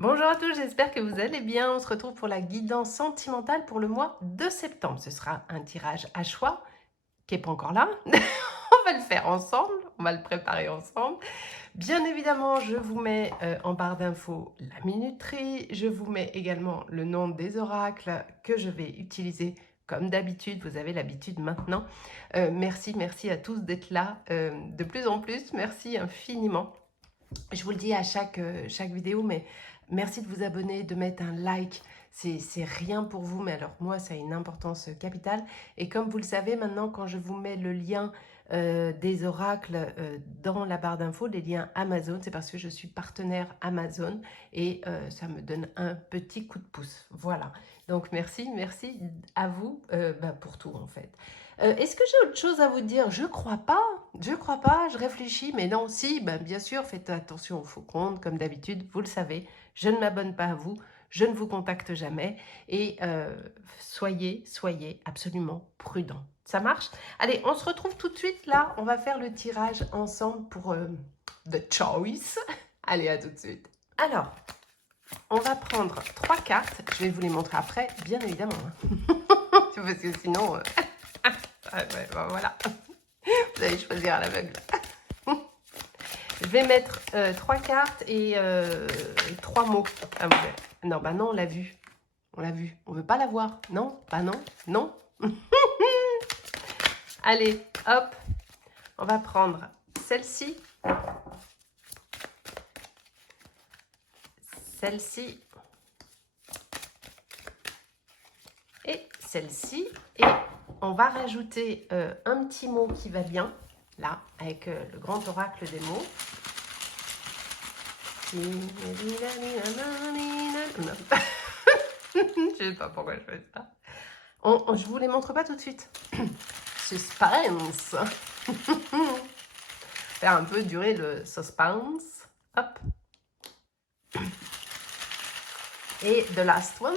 Bonjour à tous, j'espère que vous allez bien. On se retrouve pour la guidance sentimentale pour le mois de septembre. Ce sera un tirage à choix qui n'est pas encore là. On va le faire ensemble, on va le préparer ensemble. Bien évidemment, je vous mets en barre d'infos la minuterie. Je vous mets également le nom des oracles que je vais utiliser comme d'habitude. Vous avez l'habitude maintenant. Merci à tous d'être là de plus en plus. Merci infiniment. Je vous le dis à chaque vidéo, mais merci de vous abonner, de mettre un like. C'est rien pour vous, mais alors moi, ça a une importance capitale. Et comme vous le savez, maintenant, quand je vous mets le lien des oracles dans la barre d'infos, les liens Amazon, c'est parce que je suis partenaire Amazon et ça me donne un petit coup de pouce. Voilà. Donc merci à vous pour tout en fait. Est-ce que j'ai autre chose à vous dire? Je crois pas. Je réfléchis, mais non, si, ben, bien sûr, faites attention aux faux comptes, comme d'habitude, vous le savez, je ne m'abonne pas à vous, je ne vous contacte jamais, et soyez absolument prudents. Ça marche? Allez, on se retrouve tout de suite, là, on va faire le tirage ensemble pour The Choice. Allez, à tout de suite. Alors, on va prendre 3 cartes, je vais vous les montrer après, bien évidemment, hein. Parce que sinon... ouais, ben voilà. Vous allez choisir à l'aveugle. Je vais mettre 3 cartes et 3 mots. Ah, non, bah non, on l'a vu. On l'a vu. On veut pas la voir. Non, bah non, non. Allez, hop. On va prendre celle-ci. Celle-ci. Et celle-ci. Et on va rajouter un petit mot qui va bien. Là, avec le grand oracle des mots. Je sais pas pourquoi je fais ça. Je vous les montre pas tout de suite. Suspense. Faire un peu durer le suspense. Hop. Et the last one.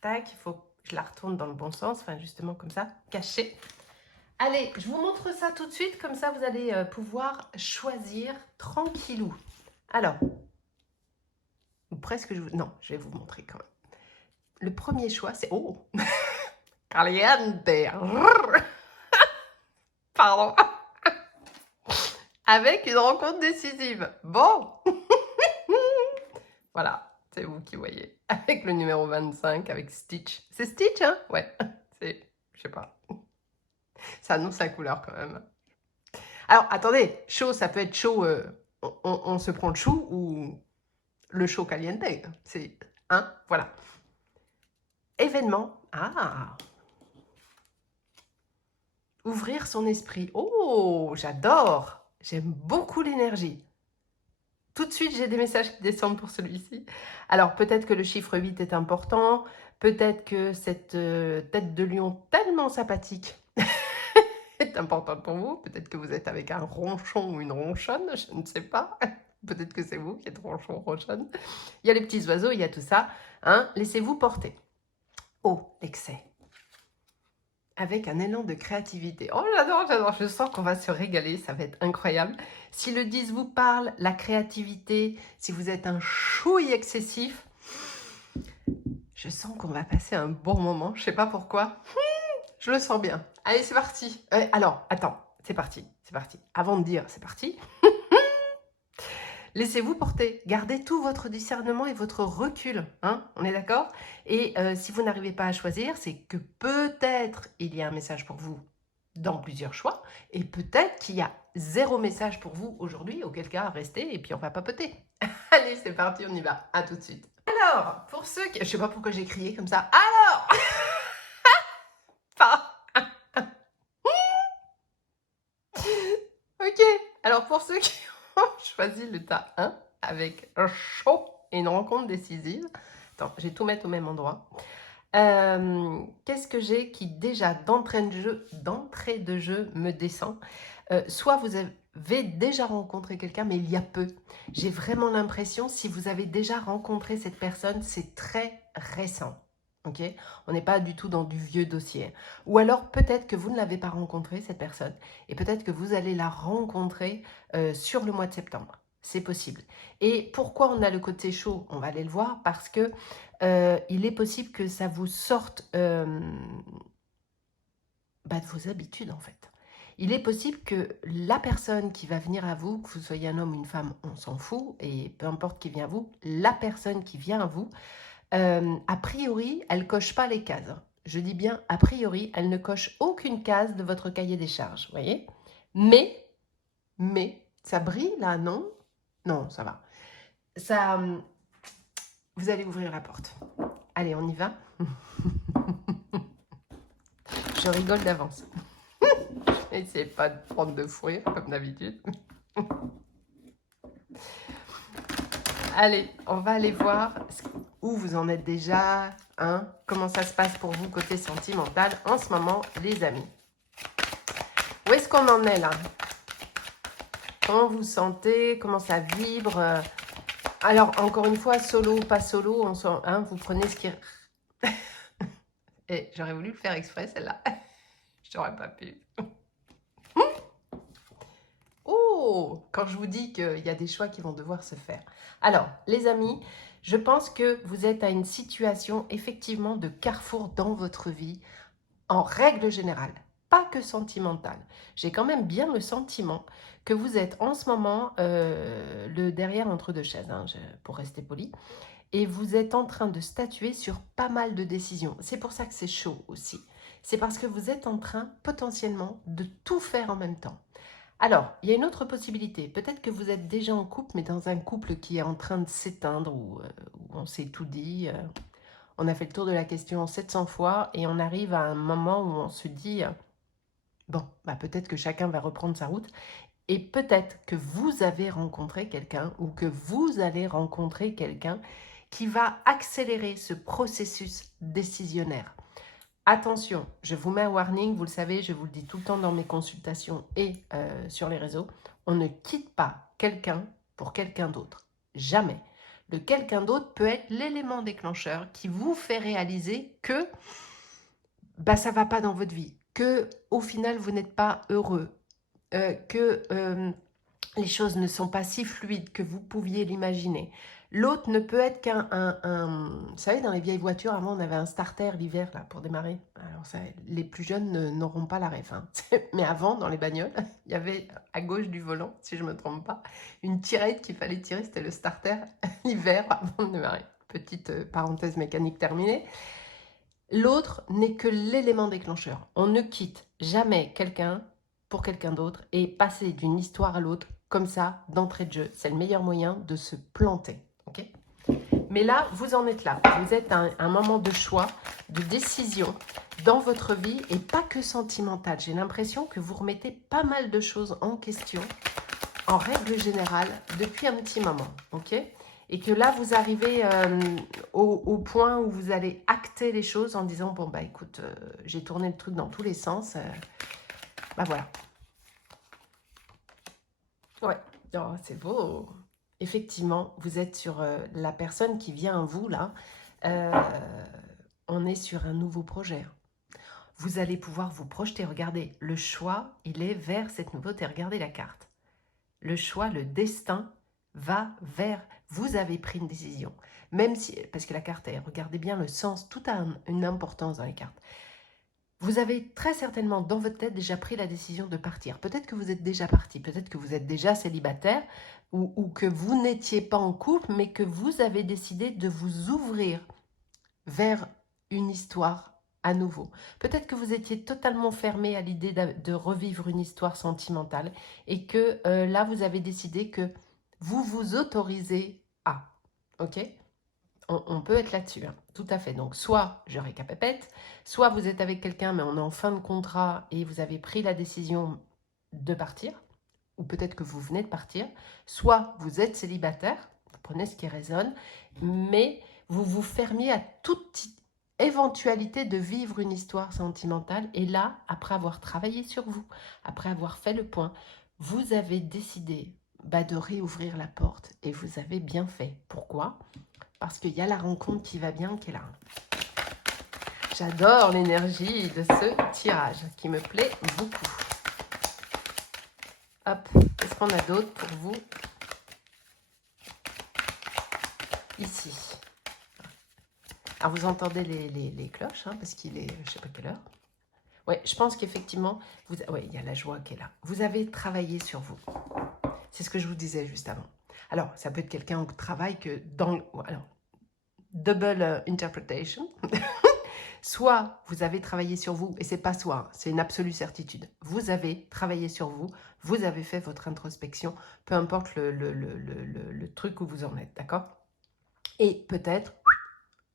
Tac, il faut que je la retourne dans le bon sens. Enfin, justement comme ça, cachée. Allez, je vous montre ça tout de suite. Comme ça, vous allez pouvoir choisir tranquillou. Alors, ou presque je vous... Non, je vais vous montrer quand même. Le premier choix, c'est... Oh Caliente. Pardon. Avec une rencontre décisive. Bon. Voilà, c'est vous qui voyez. Avec le numéro 25, avec Stitch. C'est Stitch, hein? Ouais, c'est... Je sais pas. Ça annonce la couleur quand même. Alors, attendez, chaud, ça peut être chaud... on se prend le chou ou le chaud caliente. C'est... Hein? Voilà. Événement. Ah! Ouvrir son esprit. Oh, j'adore! J'aime beaucoup l'énergie. Tout de suite, j'ai des messages qui descendent pour celui-ci. Alors, peut-être que le chiffre 8 est important. Peut-être que cette tête de lion tellement sympathique est importante pour vous. Peut-être que vous êtes avec un ronchon ou une ronchonne, je ne sais pas. Peut-être que c'est vous qui êtes ronchon ou ronchonne. Il y a les petits oiseaux, il y a tout ça. Hein. Laissez-vous porter. Oh, l'excès. Avec un élan de créativité. Oh, j'adore, je sens qu'on va se régaler, ça va être incroyable. Si le 10 vous parle, la créativité, si vous êtes un chouille excessif, je sens qu'on va passer un bon moment, je sais pas pourquoi. Je le sens bien. Allez, c'est parti. Alors, attends, c'est parti. Avant de dire c'est parti, laissez-vous porter. Gardez tout votre discernement et votre recul. Hein, on est d'accord? Et si vous n'arrivez pas à choisir, c'est que peut-être il y a un message pour vous dans plusieurs choix. Et peut-être qu'il y a 0 message pour vous aujourd'hui, auquel cas, restez et puis on va papoter. Allez, c'est parti, on y va. À tout de suite. Alors, pour ceux qui... Je sais pas pourquoi j'ai crié comme ça. Alors Pas. Ok. Alors, pour ceux qui ont choisi le tas 1, avec un chaud et une rencontre décisive. Attends, je vais tout mettre au même endroit. Qu'est-ce que j'ai qui déjà d'entrée de jeu me descend? Soit vous avez déjà rencontré quelqu'un, mais il y a peu. J'ai vraiment l'impression, si vous avez déjà rencontré cette personne, c'est très récent. Ok, on n'est pas du tout dans du vieux dossier. Ou alors peut-être que vous ne l'avez pas rencontré, cette personne, et peut-être que vous allez la rencontrer sur le mois de septembre. c'est possible. Et pourquoi on a le côté chaud? On va aller le voir parce que il est possible que ça vous sorte de vos habitudes en fait. Il est possible que la personne qui va venir à vous, que vous soyez un homme ou une femme, on s'en fout, et peu importe qui vient à vous, la personne qui vient à vous, a priori, elle coche pas les cases. Je dis bien a priori, elle ne coche aucune case de votre cahier des charges, vous voyez? Mais, ça brille là, non? Non, ça va. Ça, vous allez ouvrir la porte. Allez, on y va. Je rigole d'avance. Essayez pas de prendre de fou rire, comme d'habitude. Allez, on va aller voir où vous en êtes déjà, hein, comment ça se passe pour vous côté sentimental en ce moment, les amis. Où est-ce qu'on en est là? Comment vous sentez? Comment ça vibre? Alors, encore une fois, solo ou pas solo, vous prenez ce qui... Et j'aurais voulu le faire exprès, celle-là. J'aurais pas pu. Oh, quand je vous dis qu'il y a des choix qui vont devoir se faire. Alors, les amis, je pense que vous êtes à une situation effectivement de carrefour dans votre vie, en règle générale, pas que sentimentale. J'ai quand même bien le sentiment que vous êtes en ce moment le derrière entre deux chaises, hein, pour rester poli, et vous êtes en train de statuer sur pas mal de décisions. C'est pour ça que c'est chaud aussi. C'est parce que vous êtes en train potentiellement de tout faire en même temps. Alors, il y a une autre possibilité. Peut-être que vous êtes déjà en couple, mais dans un couple qui est en train de s'éteindre, où on s'est tout dit. On a fait le tour de la question 700 fois et on arrive à un moment où on se dit, bon, peut-être que chacun va reprendre sa route. Et peut-être que vous avez rencontré quelqu'un ou que vous allez rencontrer quelqu'un qui va accélérer ce processus décisionnaire. Attention, je vous mets un warning, vous le savez, je vous le dis tout le temps dans mes consultations et sur les réseaux, on ne quitte pas quelqu'un pour quelqu'un d'autre. Jamais. Le quelqu'un d'autre peut être l'élément déclencheur qui vous fait réaliser que ça ne va pas dans votre vie, que au final vous n'êtes pas heureux, que les choses ne sont pas si fluides que vous pouviez l'imaginer. L'autre ne peut être vous savez, dans les vieilles voitures, avant, on avait un starter l'hiver là pour démarrer. Alors ça, les plus jeunes n'auront pas la ref. Hein. Mais avant, dans les bagnoles, il y avait à gauche du volant, si je ne me trompe pas, une tirette qu'il fallait tirer. C'était le starter l'hiver avant de démarrer. Petite parenthèse mécanique terminée. L'autre n'est que l'élément déclencheur. On ne quitte jamais quelqu'un pour quelqu'un d'autre et passer d'une histoire à l'autre comme ça, d'entrée de jeu. C'est le meilleur moyen de se planter. Okay, mais là, vous en êtes là. Vous êtes à un moment de choix, de décision dans votre vie et pas que sentimentale. J'ai l'impression que vous remettez pas mal de choses en question, en règle générale, depuis un petit moment. Ok, et que là, vous arrivez au point où vous allez acter les choses en disant, bon, écoute, j'ai tourné le truc dans tous les sens. Voilà. Ouais, oh, c'est beau. Effectivement, vous êtes sur la personne qui vient à vous, là. On est sur un nouveau projet. Vous allez pouvoir vous projeter. Regardez, le choix, il est vers cette nouveauté. Regardez la carte. Le choix, le destin va vers... Vous avez pris une décision. Même si... Parce que la carte, regardez bien le sens. Tout a une importance dans les cartes. Vous avez très certainement dans votre tête déjà pris la décision de partir. Peut-être que vous êtes déjà parti, peut-être que vous êtes déjà célibataire ou que vous n'étiez pas en couple, mais que vous avez décidé de vous ouvrir vers une histoire à nouveau. Peut-être que vous étiez totalement fermé à l'idée de revivre une histoire sentimentale et que là, vous avez décidé que vous vous autorisez à. Ok ? On peut être là-dessus, hein, tout à fait. Donc, soit, je récapépète, soit vous êtes avec quelqu'un, mais on est en fin de contrat et vous avez pris la décision de partir, ou peut-être que vous venez de partir, soit vous êtes célibataire, vous prenez ce qui résonne, mais vous vous fermiez à toute éventualité de vivre une histoire sentimentale. Et là, après avoir travaillé sur vous, après avoir fait le point, vous avez décidé de réouvrir la porte et vous avez bien fait. Pourquoi ? Parce qu'il y a la rencontre qui va bien, qui est là. J'adore l'énergie de ce tirage, qui me plaît beaucoup. Hop, qu'est-ce qu'on a d'autre pour vous? ici. Alors, vous entendez les cloches, hein, parce qu'il est, je sais pas quelle heure. Oui, je pense qu'effectivement, ouais, il y a la joie qui est là. Vous avez travaillé sur vous. C'est ce que je vous disais juste avant. Alors, ça peut être quelqu'un au travail que dans... Alors, double interpretation. Soit vous avez travaillé sur vous, et c'est pas soit, c'est une absolue certitude. Vous avez travaillé sur vous, vous avez fait votre introspection, peu importe le truc où vous en êtes, d'accord? Et peut-être,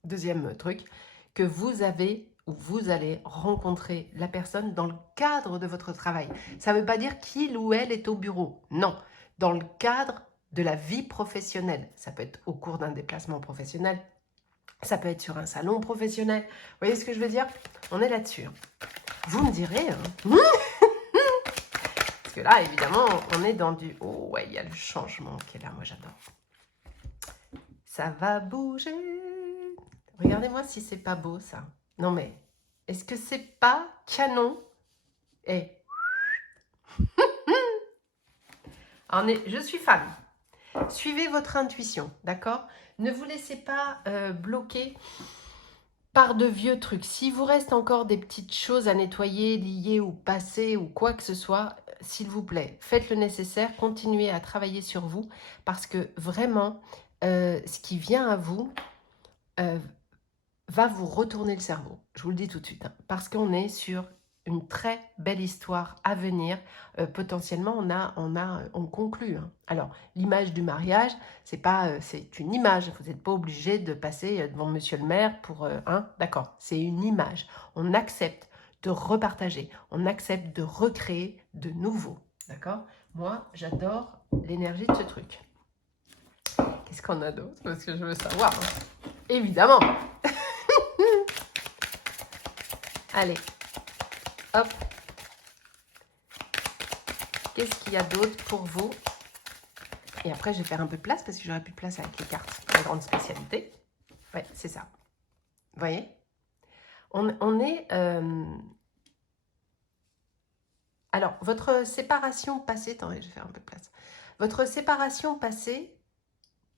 deuxième truc, que vous avez ou vous allez rencontrer la personne dans le cadre de votre travail. Ça ne veut pas dire qu'il ou elle est au bureau, non. Dans le cadre de la vie professionnelle. Ça peut être au cours d'un déplacement professionnel, ça peut être sur un salon professionnel. Vous voyez ce que je veux dire? On est là-dessus. Vous me direz, hein. Parce que là, évidemment, on est dans du... Oh, ouais, il y a le changement qui est là. Moi, j'adore. Ça va bouger. Regardez-moi si c'est pas beau, ça. Non, mais est-ce que c'est pas canon? Eh. Je suis fan. Suivez votre intuition, d'accord? Ne vous laissez pas bloquer par de vieux trucs. S'il vous reste encore des petites choses à nettoyer, liées au passé ou quoi que ce soit, s'il vous plaît, faites le nécessaire, continuez à travailler sur vous parce que vraiment, ce qui vient à vous va vous retourner le cerveau. Je vous le dis tout de suite, hein, parce qu'on est sur une très belle histoire à venir. Potentiellement, on conclut. Hein. Alors, l'image du mariage, c'est une image. Vous n'êtes pas obligé de passer devant Monsieur le maire pour d'accord. C'est une image. On accepte de repartager. On accepte de recréer de nouveau. D'accord? Moi, j'adore l'énergie de ce truc. Qu'est-ce qu'on a d'autre? Parce que je veux savoir. Hein. Évidemment. Allez. Hop. Qu'est-ce qu'il y a d'autre pour vous? Et après, je vais faire un peu de place parce que j'aurai plus de place avec les cartes. La grande spécialité. Ouais, c'est ça. Vous voyez? On est... Alors, votre séparation passée... Attendez, je vais faire un peu de place. Votre séparation passée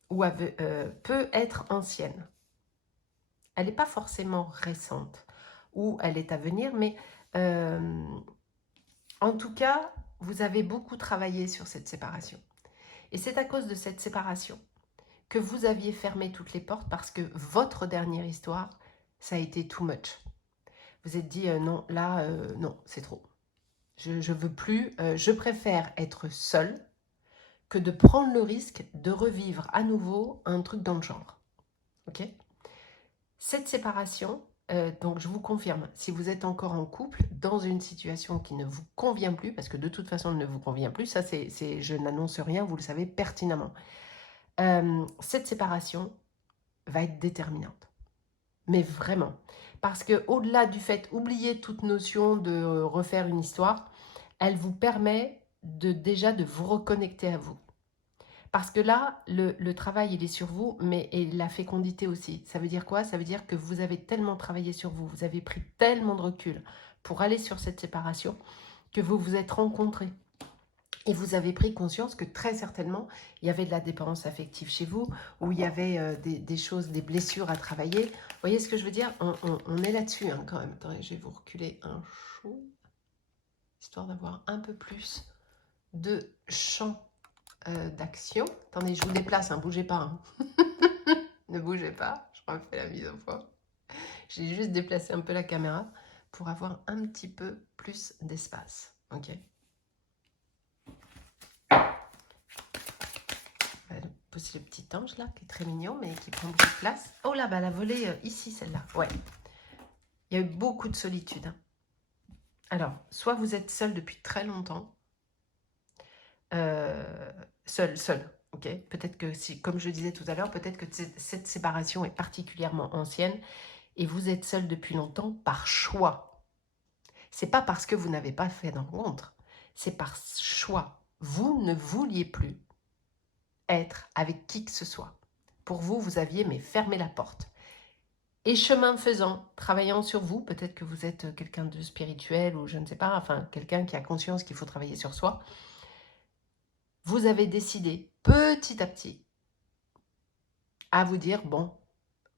peut être ancienne. Elle n'est pas forcément récente. Ou elle est à venir, mais... en tout cas, vous avez beaucoup travaillé sur cette séparation. Et c'est à cause de cette séparation que vous aviez fermé toutes les portes parce que votre dernière histoire, ça a été too much. Vous êtes dit, non, là, non, c'est trop. Je veux plus, je préfère être seule que de prendre le risque de revivre à nouveau un truc dans le genre. Ok? Cette séparation, donc je vous confirme, si vous êtes encore en couple, dans une situation qui ne vous convient plus, parce que de toute façon, elle ne vous convient plus, ça je n'annonce rien, vous le savez pertinemment. Cette séparation va être déterminante. Mais vraiment. Parce que au-delà du fait, oubliez toute notion de refaire une histoire, elle vous permet déjà de vous reconnecter à vous. Parce que là, le travail, il est sur vous, mais et la fécondité aussi. Ça veut dire quoi? Ça veut dire que vous avez tellement travaillé sur vous, vous avez pris tellement de recul pour aller sur cette séparation que vous vous êtes rencontrés. Et vous avez pris conscience que très certainement, il y avait de la dépendance affective chez vous, ou il y avait des choses, des blessures à travailler. Vous voyez ce que je veux dire? On est là-dessus hein, quand même. Attendez, je vais vous reculer un chou, histoire d'avoir un peu plus de champ d'action. Attendez, je vous déplace, hein, bougez pas. Hein. Ne bougez pas, je refais la mise au point. J'ai juste déplacé un peu la caméra pour avoir un petit peu plus d'espace. Ok. C'est le petit ange là, qui est très mignon, mais qui prend beaucoup de place. Oh là, bah, elle a volé ici, celle-là. Ouais. Il y a eu beaucoup de solitude. Hein. Alors, soit vous êtes seul depuis très longtemps. Seul. Ok. Peut-être que, si, comme je disais tout à l'heure, peut-être que cette séparation est particulièrement ancienne et vous êtes seul depuis longtemps par choix. C'est pas parce que vous n'avez pas fait de rencontre. C'est par choix. Vous ne vouliez plus être avec qui que ce soit. Pour vous, vous aviez fermé la porte. Et chemin faisant, travaillant sur vous, peut-être que vous êtes quelqu'un de spirituel ou je ne sais pas, enfin quelqu'un qui a conscience qu'il faut travailler sur soi, vous avez décidé petit à petit à vous dire, bon,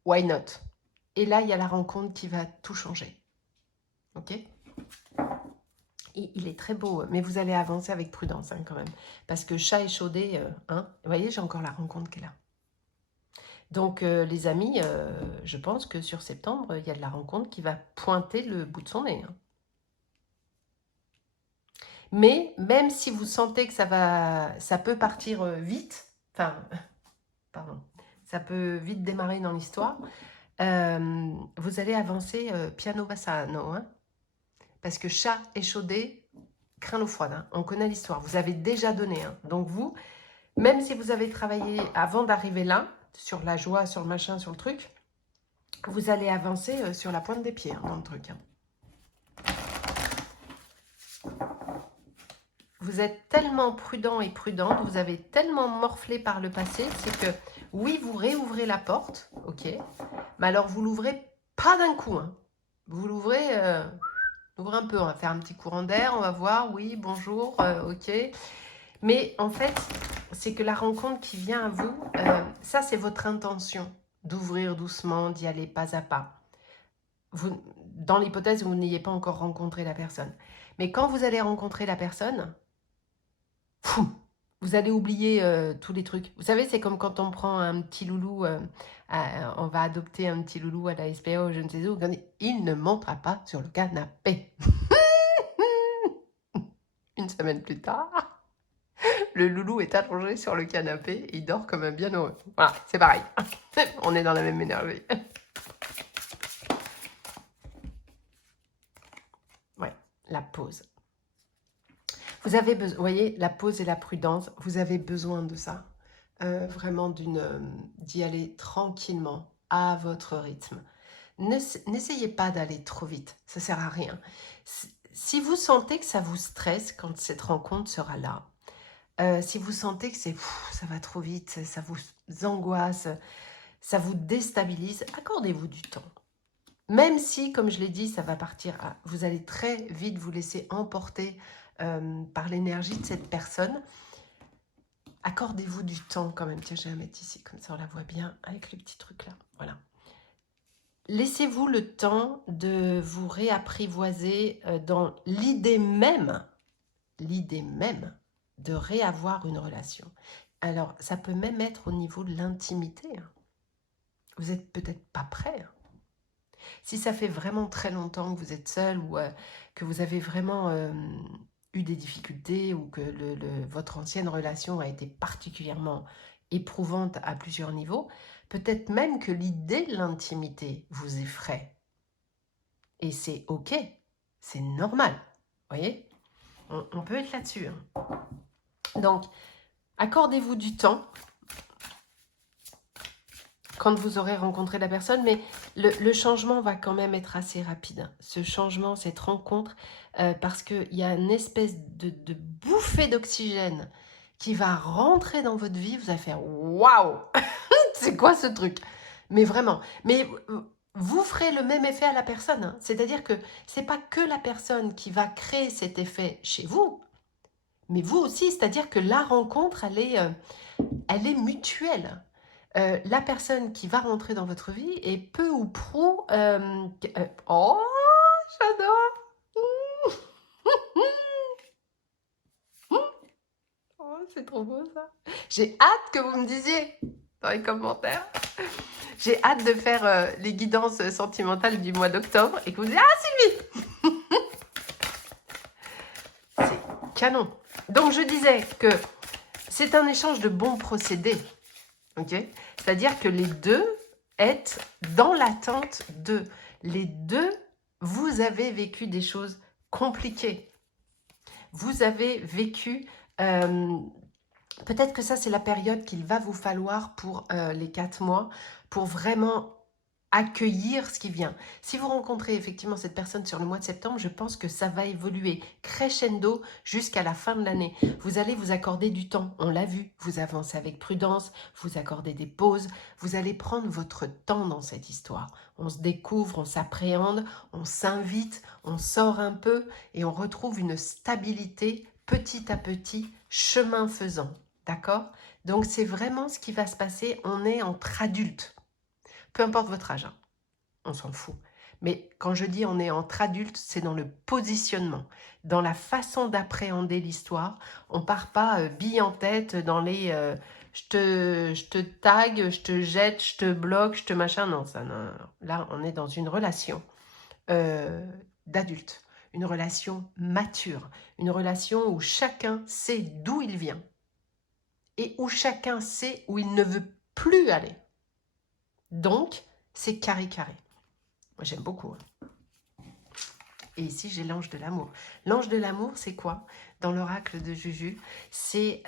why not? Et là, il y a la rencontre qui va tout changer. Ok? Il est très beau, mais vous allez avancer avec prudence hein, quand même. Parce que chat échaudé, hein, vous voyez, j'ai encore la rencontre qui est là. Donc, les amis, je pense que sur septembre, il y a de la rencontre qui va pointer le bout de son nez. Hein. Mais même si vous sentez que ça peut partir vite, enfin, pardon, ça peut vite démarrer dans l'histoire, vous allez avancer piano bassano, hein, parce que chat échaudé craint l'eau froide. Hein, on connaît l'histoire, vous avez déjà donné. Hein, donc vous, même si vous avez travaillé avant d'arriver là, sur la joie, sur le machin, sur le truc, vous allez avancer sur la pointe des pieds hein, dans le truc. Hein. Vous êtes tellement prudent et prudente, vous avez tellement morflé par le passé, c'est que oui, vous réouvrez la porte, ok, mais alors vous l'ouvrez pas d'un coup. Hein. Vous l'ouvrez ouvrez un peu, on va faire un petit courant d'air, on va voir, oui, bonjour, ok. Mais en fait, c'est que la rencontre qui vient à vous, ça c'est votre intention, d'ouvrir doucement, d'y aller pas à pas. Vous, dans l'hypothèse où vous n'ayez pas encore rencontré la personne. Mais quand vous allez rencontrer la personne, vous allez oublier tous les trucs. Vous savez, c'est comme quand on prend un petit loulou, on va adopter un petit loulou à la SPA ou je ne sais où, il ne montera pas sur le canapé. Une semaine plus tard, le loulou est allongé sur le canapé et il dort comme un bienheureux. Voilà, c'est pareil. On est dans la même énergie. Ouais, la pause. Vous avez besoin, vous voyez, la pause et la prudence, vous avez besoin de ça. Vraiment d'y aller tranquillement, à votre rythme. N'essayez pas d'aller trop vite, ça sert à rien. Si vous sentez que ça vous stresse quand cette rencontre sera là, si vous sentez que ça va trop vite, ça vous angoisse, ça vous déstabilise, accordez-vous du temps. Même si, comme je l'ai dit, ça va partir, vous allez très vite vous laisser emporter par l'énergie de cette personne. Accordez-vous du temps quand même. Tiens, je vais la mettre ici, comme ça on la voit bien avec le petit truc là. Voilà. Laissez-vous le temps de vous réapprivoiser dans l'idée même de réavoir une relation. Alors, ça peut même être au niveau de l'intimité. Hein. Vous n'êtes peut-être pas prêt. Hein. Si ça fait vraiment très longtemps que vous êtes seul ou que vous avez vraiment eu des difficultés ou que votre ancienne relation a été particulièrement éprouvante à plusieurs niveaux, peut-être même que l'idée de l'intimité vous effraie. Et c'est ok, c'est normal, vous voyez, on peut être là-dessus. Hein. Donc, accordez-vous du temps quand vous aurez rencontré la personne, mais le changement va quand même être assez rapide. Ce changement, cette rencontre, parce qu'il y a une espèce de bouffée d'oxygène qui va rentrer dans votre vie, vous allez faire « Waouh !» C'est quoi ce truc? Mais vraiment. Mais vous ferez le même effet à la personne. Hein. C'est-à-dire que ce n'est pas que la personne qui va créer cet effet chez vous, mais vous aussi. C'est-à-dire que la rencontre, elle est mutuelle. La personne qui va rentrer dans votre vie est peu ou prou... oh, j'adore. Oh, c'est trop beau ça. J'ai hâte que vous me disiez dans les commentaires. J'ai hâte de faire les guidances sentimentales du mois d'octobre et que vous disiez « Ah, Sylvie !» C'est canon. Donc, je disais que c'est un échange de bons procédés. Okay, c'est-à-dire que les deux êtes dans l'attente de. Les deux, vous avez vécu des choses compliquées. Vous avez vécu... peut-être que ça, c'est la période qu'il va vous falloir pour les 4 mois, pour vraiment accueillir ce qui vient. Si vous rencontrez effectivement cette personne sur le mois de septembre, je pense que ça va évoluer crescendo jusqu'à la fin de l'année. Vous allez vous accorder du temps, on l'a vu, vous avancez avec prudence, vous accordez des pauses, vous allez prendre votre temps dans cette histoire. On se découvre, on s'appréhende, on s'invite, on sort un peu et on retrouve une stabilité petit à petit, chemin faisant. D'accord ? Donc, c'est vraiment ce qui va se passer. On est entre adultes. Peu importe votre âge, hein, on s'en fout. Mais quand je dis on est entre adultes, c'est dans le positionnement, dans la façon d'appréhender l'histoire. On part pas bille en tête dans les je te tag, je te jette, je te bloque, je te machin. Non, ça, non, non, non. Là, on est dans une relation d'adulte, une relation mature, une relation où chacun sait d'où il vient et où chacun sait où il ne veut plus aller. Donc, c'est carré-carré. Moi, j'aime beaucoup. Hein. Et ici, j'ai l'ange de l'amour. L'ange de l'amour, c'est quoi? Dans l'oracle de Juju, c'est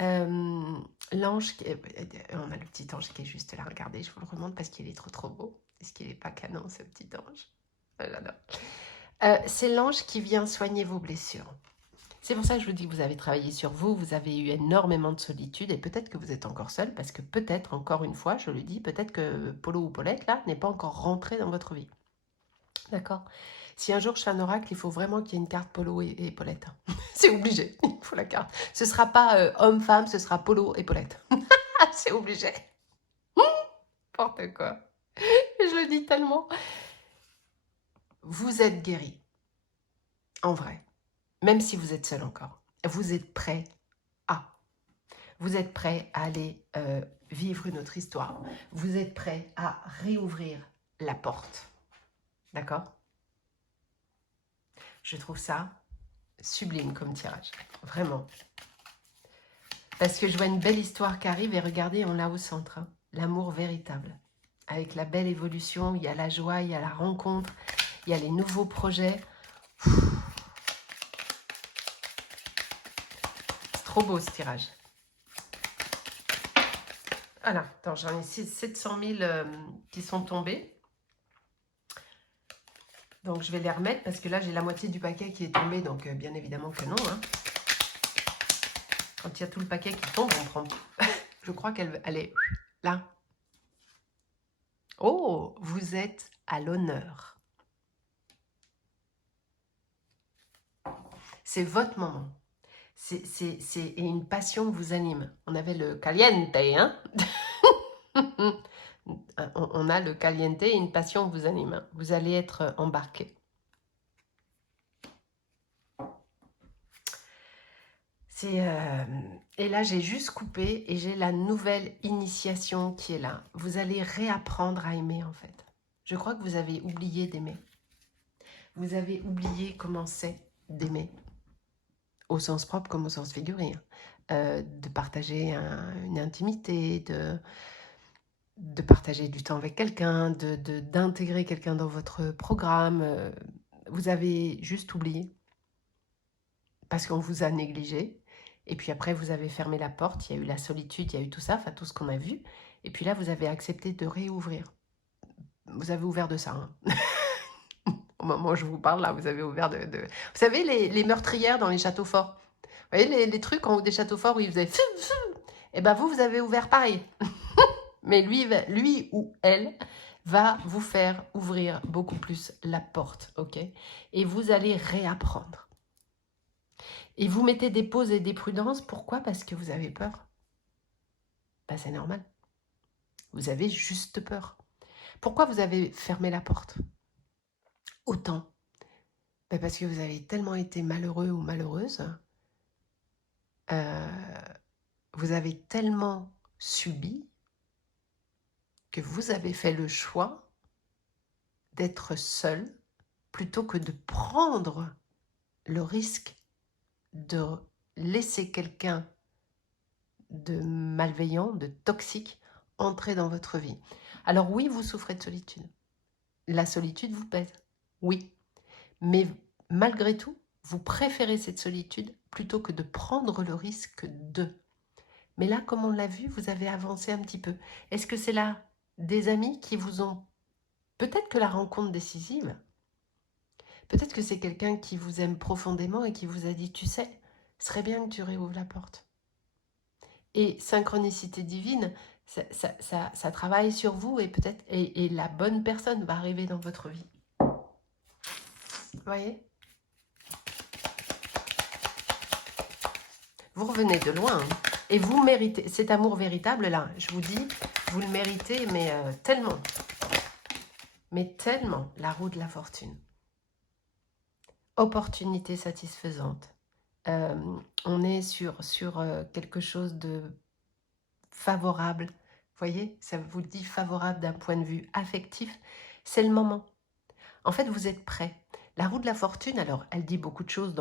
l'ange... On a le petit ange qui est juste là. Regardez, je vous le remonte parce qu'il est trop, trop beau. Est-ce qu'il n'est pas canon, ce petit ange? J'adore. C'est l'ange qui vient soigner vos blessures. C'est pour ça que je vous dis que vous avez travaillé sur vous, vous avez eu énormément de solitude et peut-être que vous êtes encore seul parce que peut-être, encore une fois, je le dis, peut-être que Polo ou Paulette, là, n'est pas encore rentré dans votre vie. D'accord? Si un jour je fais un oracle, il faut vraiment qu'il y ait une carte Polo et Paulette. C'est obligé, il faut la carte. Ce ne sera pas homme-femme, ce sera Polo et Paulette. C'est obligé. N'importe quoi. Je le dis tellement. Vous êtes guéri. En vrai. Même si vous êtes seul encore. Vous êtes prêt à. Vous êtes prêt à aller vivre une autre histoire. Vous êtes prêt à réouvrir la porte. D'accord? Je trouve ça sublime comme tirage. Vraiment. Parce que je vois une belle histoire qui arrive et regardez, on l'a au centre. Hein, l'amour véritable. Avec la belle évolution, il y a la joie, il y a la rencontre, il y a les nouveaux projets. C'est trop beau ce tirage. Voilà, attends, j'en ai 700 000 qui sont tombés. Donc, je vais les remettre parce que là, j'ai la moitié du paquet qui est tombé. Donc, bien évidemment que non. Hein. Quand il y a tout le paquet qui tombe, on prend. Je crois qu'elle est là. Oh, vous êtes à l'honneur. C'est votre moment. C'est une passion vous anime. On avait le caliente, hein. On a le caliente et une passion vous anime. Vous allez être embarqué. Et là, j'ai juste coupé et j'ai la nouvelle initiation qui est là. Vous allez réapprendre à aimer, en fait. Je crois que vous avez oublié d'aimer. Vous avez oublié comment c'est d'aimer. Au sens propre comme au sens figuré. De partager une intimité, de partager du temps avec quelqu'un, d'intégrer quelqu'un dans votre programme. Vous avez juste oublié. Parce qu'on vous a négligé. Et puis après, vous avez fermé la porte, il y a eu la solitude, il y a eu tout ça, enfin tout ce qu'on a vu. Et puis là, vous avez accepté de réouvrir. Vous avez ouvert de ça. Hein. Au moment où je vous parle, là, vous avez ouvert de... Vous savez, les meurtrières dans les châteaux forts. Vous voyez, les trucs en haut des châteaux forts où ils faisaient... Eh bien, vous avez ouvert pareil. Mais lui ou elle va vous faire ouvrir beaucoup plus la porte, ok? Et vous allez réapprendre. Et vous mettez des pauses et des prudences. Pourquoi? Parce que vous avez peur. Ben, c'est normal. Vous avez juste peur. Pourquoi vous avez fermé la porte? Autant. Ben, parce que vous avez tellement été malheureux ou malheureuse. Vous avez tellement subi que vous avez fait le choix d'être seul plutôt que de prendre le risque de laisser quelqu'un de malveillant, de toxique, entrer dans votre vie. Alors oui, vous souffrez de solitude. La solitude vous pèse, oui. Mais malgré tout, vous préférez cette solitude plutôt que de prendre le risque de. Mais là, comme on l'a vu, vous avez avancé un petit peu. Est-ce que c'est là des amis qui vous ont... Peut-être que la rencontre décisive, peut-être que c'est quelqu'un qui vous aime profondément et qui vous a dit, tu sais, ce serait bien que tu réouvres la porte. Et synchronicité divine, ça travaille sur vous et peut-être et la bonne personne va arriver dans votre vie. Vous voyez? Vous revenez de loin, hein. Et vous méritez, cet amour véritable là, je vous dis, vous le méritez, mais tellement. Mais tellement, la roue de la fortune. Opportunité satisfaisante. On est sur quelque chose de favorable. Vous voyez, ça vous dit favorable d'un point de vue affectif. C'est le moment. En fait, vous êtes prêt. La roue de la fortune, alors, elle dit beaucoup de choses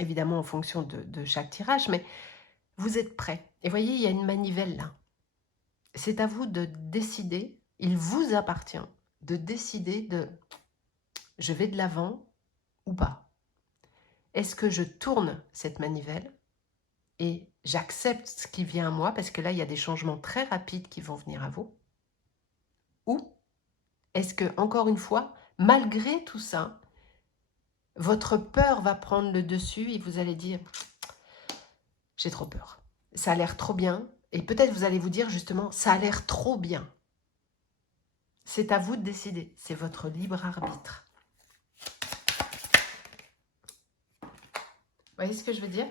évidemment en fonction de chaque tirage, mais vous êtes prêt. Et voyez, il y a une manivelle là. C'est à vous de décider, il vous appartient de décider de je vais de l'avant ou pas. Est-ce que je tourne cette manivelle et j'accepte ce qui vient à moi, parce que là, il y a des changements très rapides qui vont venir à vous? Ou est-ce que, encore une fois, malgré tout ça, votre peur va prendre le dessus et vous allez dire « j'ai trop peur, ça a l'air trop bien ». Et peut-être vous allez vous dire justement « ça a l'air trop bien ». C'est à vous de décider, c'est votre libre arbitre. Vous voyez ce que je veux dire?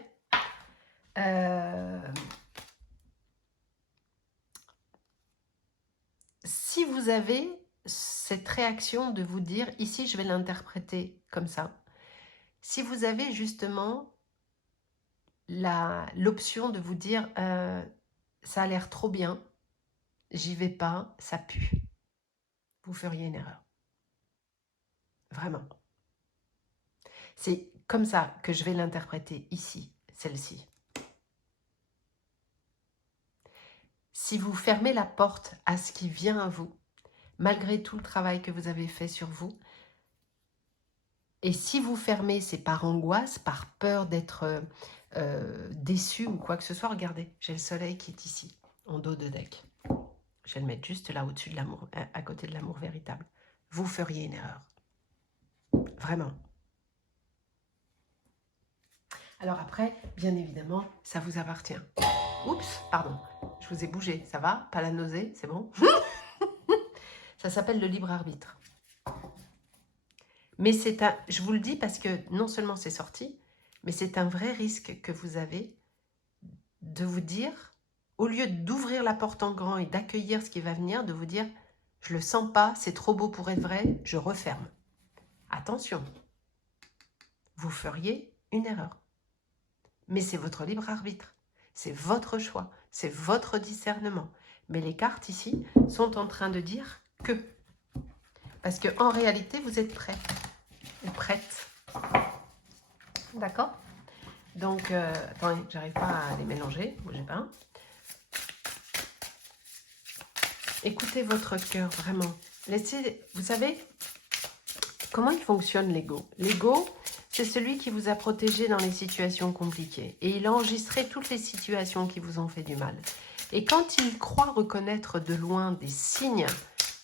Si vous avez cette réaction de vous dire, ici je vais l'interpréter comme ça, si vous avez justement l'option de vous dire ça a l'air trop bien, j'y vais pas, ça pue, vous feriez une erreur. Vraiment. C'est comme ça que je vais l'interpréter ici, celle-ci. Si vous fermez la porte à ce qui vient à vous, malgré tout le travail que vous avez fait sur vous, et si vous fermez, c'est par angoisse, par peur d'être déçu ou quoi que ce soit, regardez, j'ai le soleil qui est ici, en dos de deck. Je vais le mettre juste là au-dessus de l'amour, à côté de l'amour véritable. Vous feriez une erreur. Vraiment. Alors après, bien évidemment, ça vous appartient. Oups, pardon, je vous ai bougé, ça va? Pas la nausée, c'est bon? Ça s'appelle le libre arbitre. Mais c'est un, je vous le dis parce que non seulement c'est sorti, mais c'est un vrai risque que vous avez de vous dire, au lieu d'ouvrir la porte en grand et d'accueillir ce qui va venir, de vous dire, je le sens pas, c'est trop beau pour être vrai, je referme. Attention, vous feriez une erreur. Mais c'est votre libre arbitre, c'est votre choix, c'est votre discernement. Mais les cartes ici sont en train de dire que. Parce qu'en réalité, vous êtes prêt ou prête. D'accord? Donc, attendez, j'arrive pas à les mélanger, bougez pas. Écoutez votre cœur, vraiment. Laissez, vous savez, comment il fonctionne l'ego? L'ego, c'est celui qui vous a protégé dans les situations compliquées. Et il a enregistré toutes les situations qui vous ont fait du mal. Et quand il croit reconnaître de loin des signes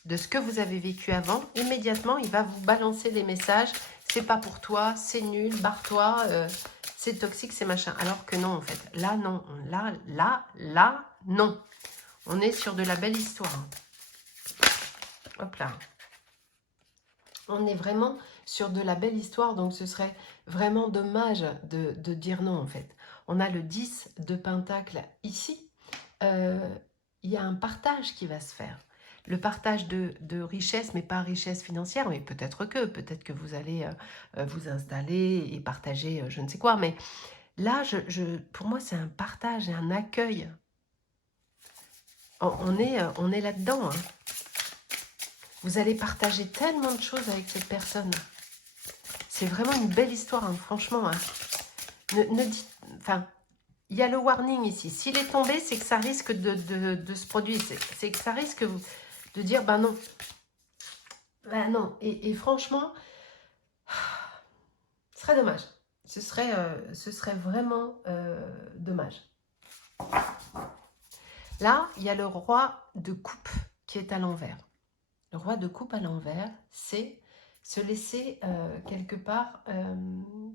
de ce que vous avez vécu avant, immédiatement, il va vous balancer des messages. C'est pas pour toi, c'est nul, barre-toi, c'est toxique, c'est machin. Alors que non, en fait. Là, non. Là, non. On est sur de la belle histoire. Hop là. On est vraiment sur de la belle histoire, donc ce serait vraiment dommage de dire non, en fait. On a le 10 de Pentacle ici. Il y a un partage qui va se faire. Le partage de richesse, mais pas richesse financière, mais peut-être que vous allez vous installer et partager je ne sais quoi. Mais là, pour moi, c'est un partage et un accueil. On est là-dedans. Hein. Vous allez partager tellement de choses avec cette personne. C'est vraiment une belle histoire, hein, franchement. Hein. Ne dites... Enfin, il y a le warning ici. S'il est tombé, c'est que ça risque de se produire. C'est que ça risque de dire, ben non. Ben non. Et franchement, ce serait dommage. Ce serait vraiment dommage. Là, il y a le roi de coupe qui est à l'envers. Le roi de coupe à l'envers, c'est se laisser quelque part,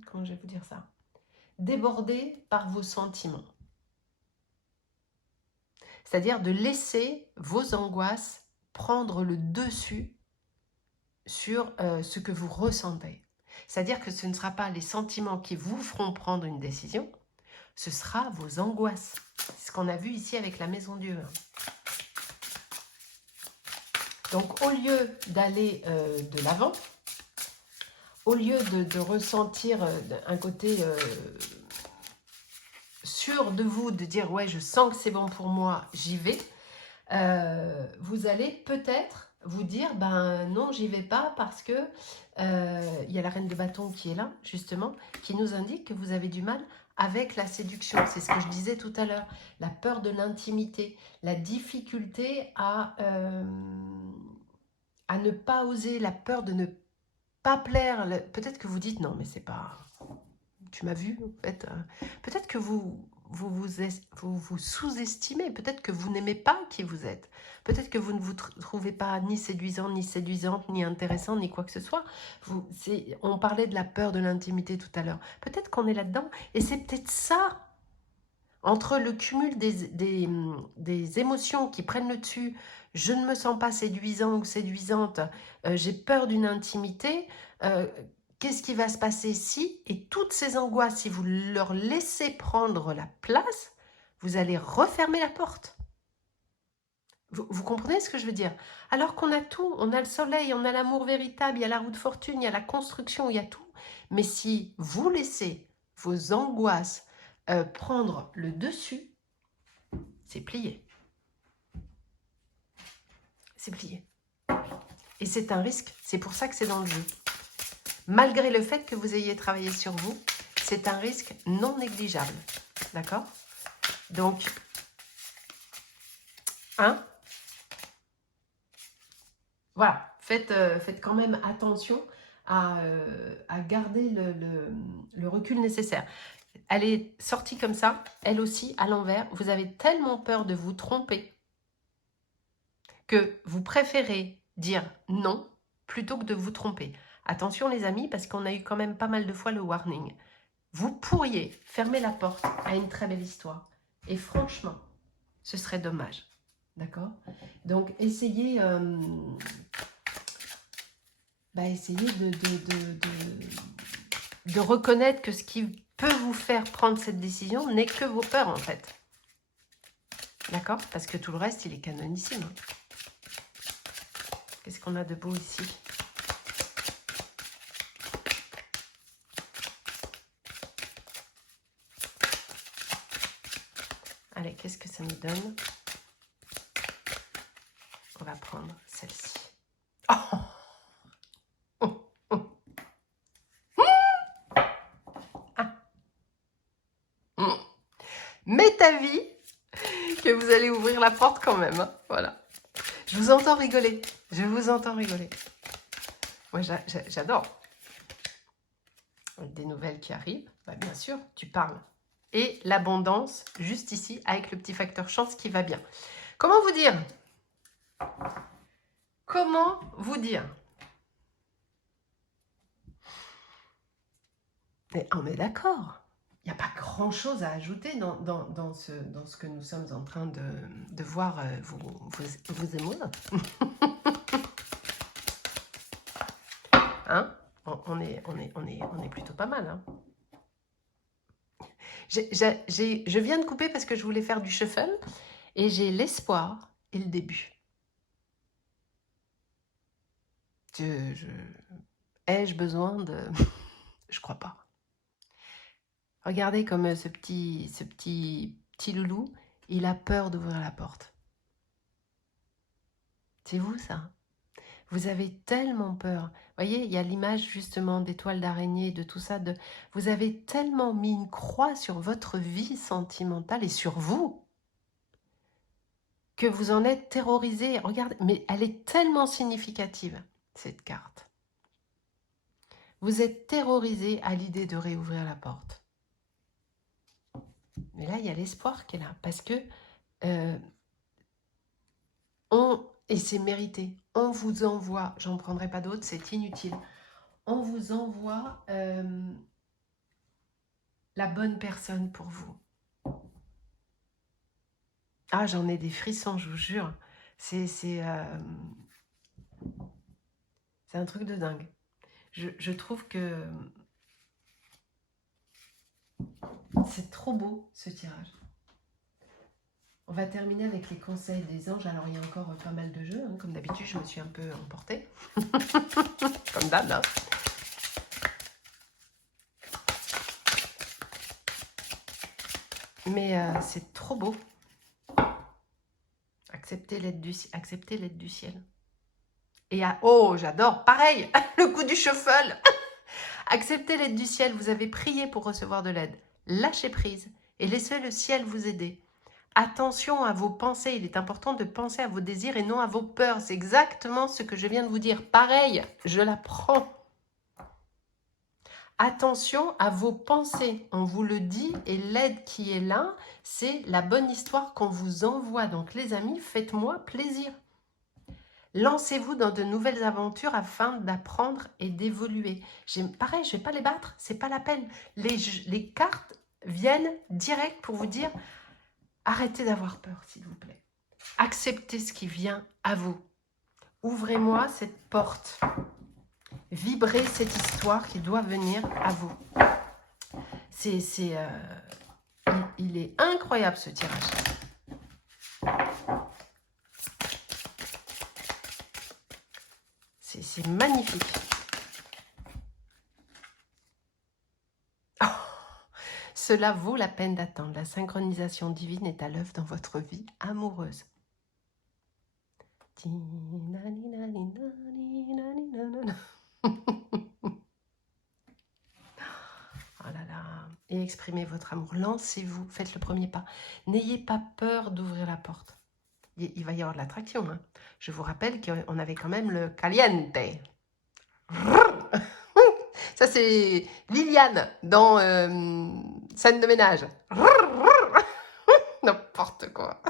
comment je vais vous dire ça, déborder par vos sentiments. C'est-à-dire de laisser vos angoisses prendre le dessus sur ce que vous ressentez. C'est-à-dire que ce ne sera pas les sentiments qui vous feront prendre une décision, ce sera vos angoisses. C'est ce qu'on a vu ici avec la maison Dieu. Donc, au lieu d'aller de l'avant, au lieu de ressentir un côté sûr de vous, de dire « ouais, je sens que c'est bon pour moi, j'y vais », vous allez peut-être vous dire « ben non, j'y vais pas parce que il y a la reine de bâton qui est là, justement, qui nous indique que vous avez du mal avec la séduction. » C'est ce que je disais tout à l'heure, la peur de l'intimité, la difficulté à ne pas oser, la peur de ne pas plaire. Peut-être que vous dites « non, mais c'est pas... tu m'as vu, en fait. » Peut-être que vous sous-estimez, peut-être que vous n'aimez pas qui vous êtes. Peut-être que vous ne vous trouvez pas ni séduisant, ni séduisante, ni intéressant, ni quoi que ce soit. On parlait de la peur de l'intimité tout à l'heure. Peut-être qu'on est là-dedans. Et c'est peut-être ça, entre le cumul des émotions qui prennent le dessus, je ne me sens pas séduisant ou séduisante, j'ai peur d'une intimité, qu'est-ce qui va se passer si, et toutes ces angoisses, si vous leur laissez prendre la place, vous allez refermer la porte. Vous comprenez ce que je veux dire? Alors qu'on a tout, on a le soleil, on a l'amour véritable, il y a la roue de fortune, il y a la construction, il y a tout. Mais si vous laissez vos angoisses prendre le dessus, c'est plié. C'est plié. Et c'est un risque, c'est pour ça que c'est dans le jeu. Malgré le fait que vous ayez travaillé sur vous, c'est un risque non négligeable. D'accord? Donc, voilà, faites quand même attention à garder le recul nécessaire. Elle est sortie comme ça, elle aussi, à l'envers. Vous avez tellement peur de vous tromper que vous préférez dire non plutôt que de vous tromper. Attention les amis, parce qu'on a eu quand même pas mal de fois le warning. Vous pourriez fermer la porte à une très belle histoire. Et franchement, ce serait dommage. D'accord? Donc, essayez, essayez de reconnaître que ce qui peut vous faire prendre cette décision n'est que vos peurs, en fait. D'accord? Parce que tout le reste, il est canonissime. Qu'est-ce qu'on a de beau ici? Allez, qu'est-ce que ça nous donne? On va prendre celle-ci. M'est avis que vous allez ouvrir la porte quand même. Hein, voilà. Je vous entends rigoler. Je vous entends rigoler. Moi, j'adore. Des nouvelles qui arrivent, bah, bien sûr, tu parles. Et l'abondance, juste ici, avec le petit facteur chance qui va bien. Comment vous dire? Comment vous dire? Mais on est d'accord. Il n'y a pas grand-chose à ajouter dans ce que nous sommes en train de voir vos émotions. Hein? On est plutôt pas mal. Hein? Je viens de couper parce que je voulais faire du shuffle et j'ai l'espoir et le début. Ai-je besoin de... Je crois pas. Regardez comme ce petit loulou, il a peur d'ouvrir la porte. C'est vous ça? Vous avez tellement peur. Vous voyez, il y a l'image justement d'étoiles d'araignée, de tout ça. Vous avez tellement mis une croix sur votre vie sentimentale et sur vous que vous en êtes terrorisé. Regardez, mais elle est tellement significative, cette carte. Vous êtes terrorisé à l'idée de réouvrir la porte. Mais là, il y a l'espoir qui est là. Parce que et c'est mérité, on vous envoie, j'en prendrai pas d'autres, c'est inutile. On vous envoie la bonne personne pour vous. Ah, j'en ai des frissons, je vous jure. C'est un truc de dingue. Je trouve que C'est trop beau ce tirage. On va terminer avec les conseils des anges. Alors il y a encore pas mal de jeux, hein. Comme d'habitude je me suis un peu emportée. Comme d'hab là. Mais c'est trop beau. Accepter l'aide du ciel. Et oh, j'adore, pareil, le coup du shuffle. Acceptez l'aide du ciel, vous avez prié pour recevoir de l'aide. Lâchez prise et laissez le ciel vous aider. Attention à vos pensées, il est important de penser à vos désirs et non à vos peurs. C'est exactement ce que je viens de vous dire. Pareil, je la prends. Attention à vos pensées, on vous le dit, et l'aide qui est là, c'est la bonne histoire qu'on vous envoie. Donc les amis, faites-moi plaisir. Lancez-vous dans de nouvelles aventures afin d'apprendre et d'évoluer. Pareil, je ne vais pas les battre, c'est pas la peine. Les cartes viennent direct pour vous dire arrêtez d'avoir peur, s'il vous plaît. Acceptez ce qui vient à vous. Ouvrez-moi cette porte. Vibrez cette histoire qui doit venir à vous. Il est incroyable ce tirage. C'est magnifique. Oh, cela vaut la peine d'attendre. La synchronisation divine est à l'œuvre dans votre vie amoureuse. Oh là là. Et exprimez votre amour. Lancez-vous. Faites le premier pas. N'ayez pas peur d'ouvrir la porte. Il va y avoir de l'attraction. Hein. Je vous rappelle qu'on avait quand même le caliente. Ça, c'est Liliane dans Scène de ménage. N'importe quoi.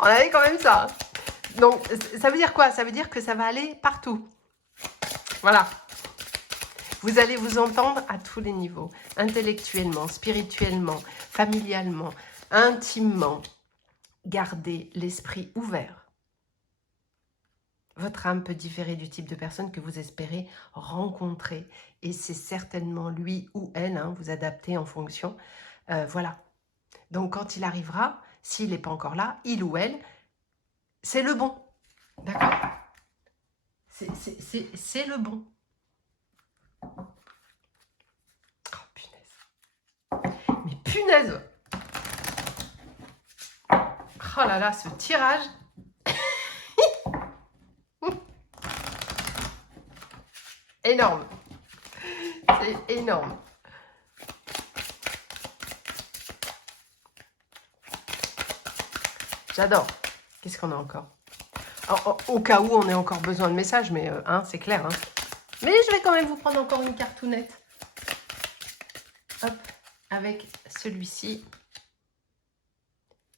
On avait quand même ça. Donc, ça veut dire quoi? Ça veut dire que ça va aller partout. Voilà. Vous allez vous entendre à tous les niveaux. Intellectuellement, spirituellement, familialement, intimement. Gardez l'esprit ouvert. Votre âme peut différer du type de personne que vous espérez rencontrer. Et c'est certainement lui ou elle, hein, vous adaptez en fonction. Voilà. Donc, quand il arrivera, s'il n'est pas encore là, il ou elle, c'est le bon. D'accord? C'est le bon. Oh, punaise. Mais punaise! Oh là là, ce tirage. Énorme. C'est énorme. J'adore. Qu'est-ce qu'on a encore? Alors, au cas où on ait encore besoin de messages, mais hein, c'est clair. Hein. Mais je vais quand même vous prendre encore une cartounette. Hop, avec celui-ci.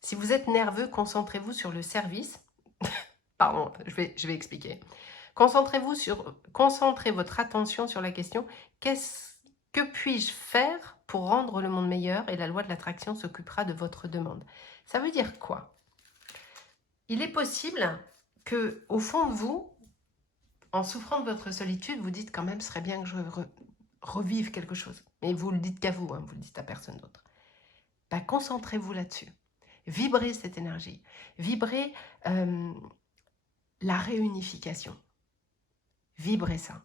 Si vous êtes nerveux, concentrez-vous sur le service. Pardon, je vais expliquer. Concentrez votre attention sur la question que puis-je faire pour rendre le monde meilleur, et la loi de l'attraction s'occupera de votre demande. Ça veut dire quoi? Il est possible que, au fond de vous, en souffrant de votre solitude, vous dites quand même, ce serait bien que je revive quelque chose. Mais vous le dites qu'à vous, hein, vous le dites à personne d'autre. Ben, concentrez-vous là-dessus. Vibrez cette énergie. Vibrez la réunification. Vibrez ça.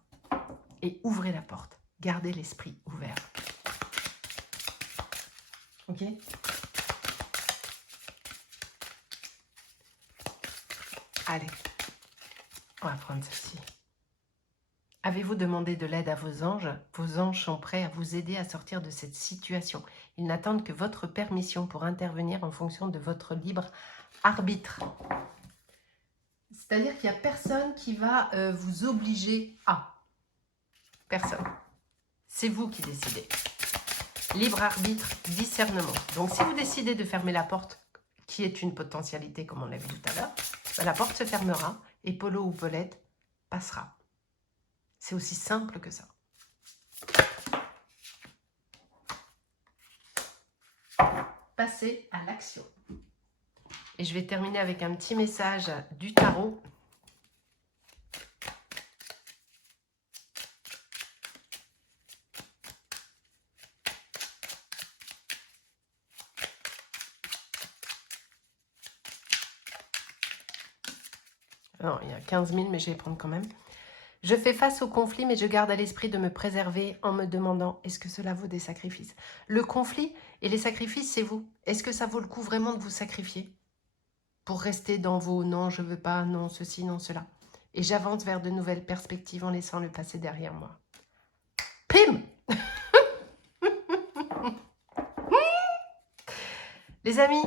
Et ouvrez la porte. Gardez l'esprit ouvert. Ok? Allez, on va prendre celle-ci. Avez-vous demandé de l'aide à vos anges? Vos anges sont prêts à vous aider à sortir de cette situation. Ils n'attendent que votre permission pour intervenir en fonction de votre libre arbitre. C'est-à-dire qu'il n'y a personne qui va vous obliger à. Personne. C'est vous qui décidez. Libre arbitre, discernement. Donc si vous décidez de fermer la porte, qui est une potentialité comme on l'a vu tout à l'heure, ben, la porte se fermera et Polo ou Paulette passera. C'est aussi simple que ça. Passez à l'action. Et je vais terminer avec un petit message du tarot. Non, il y a 15 000, mais je vais les prendre quand même. Je fais face au conflit, mais je garde à l'esprit de me préserver en me demandant, est-ce que cela vaut des sacrifices? Le conflit et les sacrifices, c'est vous. Est-ce que ça vaut le coup vraiment de vous sacrifier pour rester dans vos non, je veux pas, non, ceci, non, cela? Et j'avance vers de nouvelles perspectives en laissant le passé derrière moi. Pim! Les amis,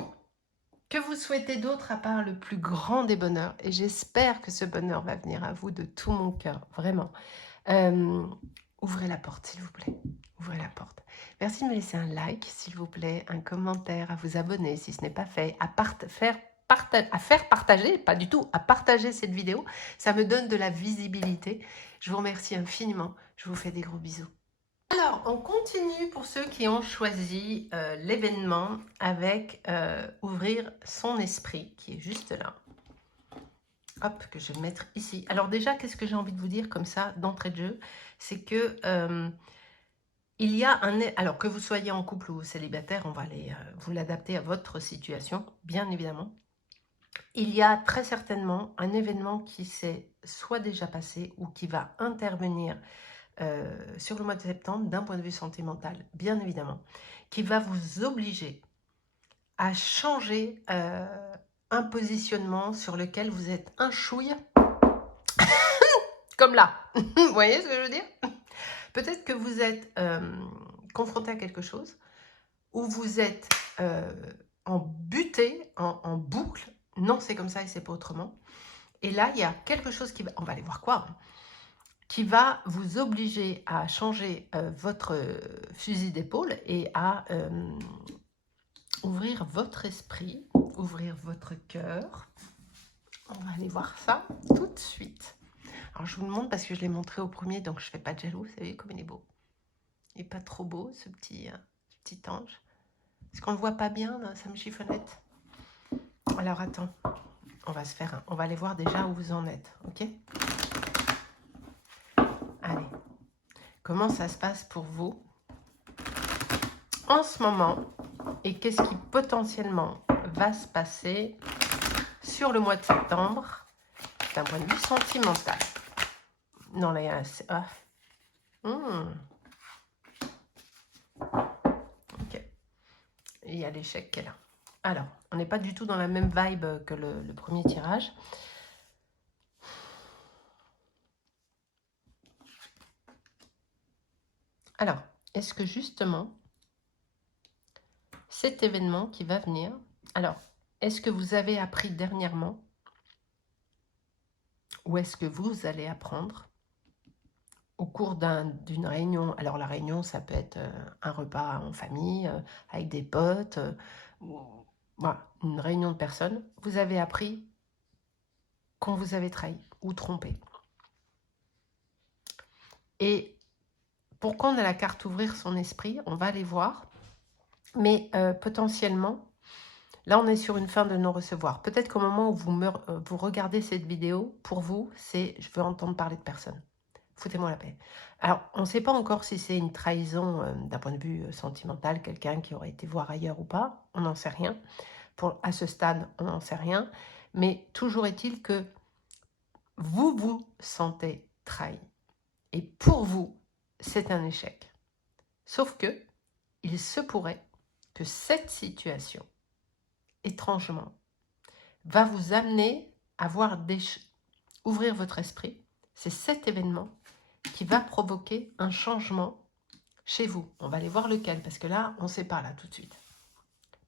que vous souhaitez d'autre à part le plus grand des bonheurs? Et j'espère que ce bonheur va venir à vous de tout mon cœur, vraiment. Ouvrez la porte, s'il vous plaît. Ouvrez la porte. Merci de me laisser un like, s'il vous plaît, un commentaire, à vous abonner si ce n'est pas fait, à faire partager, pas du tout, à partager cette vidéo. Ça me donne de la visibilité. Je vous remercie infiniment. Je vous fais des gros bisous. Alors, on continue pour ceux qui ont choisi l'événement avec ouvrir son esprit, qui est juste là. Hop, que je vais le mettre ici. Alors déjà, qu'est-ce que j'ai envie de vous dire comme ça, d'entrée de jeu? C'est que il y a un... Alors, que vous soyez en couple ou célibataire, on va vous l'adapter à votre situation, bien évidemment. Il y a très certainement un événement qui s'est soit déjà passé ou qui va intervenir sur le mois de septembre d'un point de vue sentimental, bien évidemment, qui va vous obliger à changer un positionnement sur lequel vous êtes un chouille, comme là. Vous voyez ce que je veux dire? Peut-être que vous êtes confronté à quelque chose où vous êtes en butée, en boucle. Non, c'est comme ça et c'est pas autrement. Et là, il y a quelque chose qui va... On va aller voir quoi, hein, qui va vous obliger à changer votre fusil d'épaule et à ouvrir votre esprit, ouvrir votre cœur. On va aller voir ça tout de suite. Alors, je vous le montre parce que je l'ai montré au premier, donc je ne fais pas de jaloux. Vous savez comme il est beau. Il n'est pas trop beau, ce petit ange. Est-ce qu'on ne le voit pas bien, là, sa chiffonnette? Alors, attends. On va aller voir déjà où vous en êtes, ok? Allez. Comment ça se passe pour vous en ce moment? Et qu'est-ce qui potentiellement va se passer sur le mois de septembre d'un point de vue sentimental? Non, là, il y a ok. Il y a l'échec qui est là. Alors, on n'est pas du tout dans la même vibe que le premier tirage. Alors, est-ce que justement, cet événement qui va venir, alors, est-ce que vous avez appris dernièrement ou est-ce que vous allez apprendre au cours d'une réunion? Alors, la réunion, ça peut être un repas en famille, avec des potes, voilà, une réunion de personnes. Vous avez appris qu'on vous avait trahi ou trompé. Et pourquoi on a la carte ouvrir son esprit? On va aller voir. Mais potentiellement, là, on est sur une fin de non-recevoir. Peut-être qu'au moment où vous regardez cette vidéo, pour vous, c'est « je veux entendre parler de personne ». Foutez-moi la paix. Alors, on ne sait pas encore si c'est une trahison d'un point de vue sentimental, quelqu'un qui aurait été voir ailleurs ou pas. On n'en sait rien. À ce stade, on n'en sait rien. Mais toujours est-il que vous vous sentez trahi. Et pour vous, c'est un échec. Sauf que, il se pourrait que cette situation, étrangement, va vous amener à ouvrir votre esprit. C'est cet événement qui va provoquer un changement chez vous. On va aller voir lequel, parce que là, on ne sait pas là tout de suite.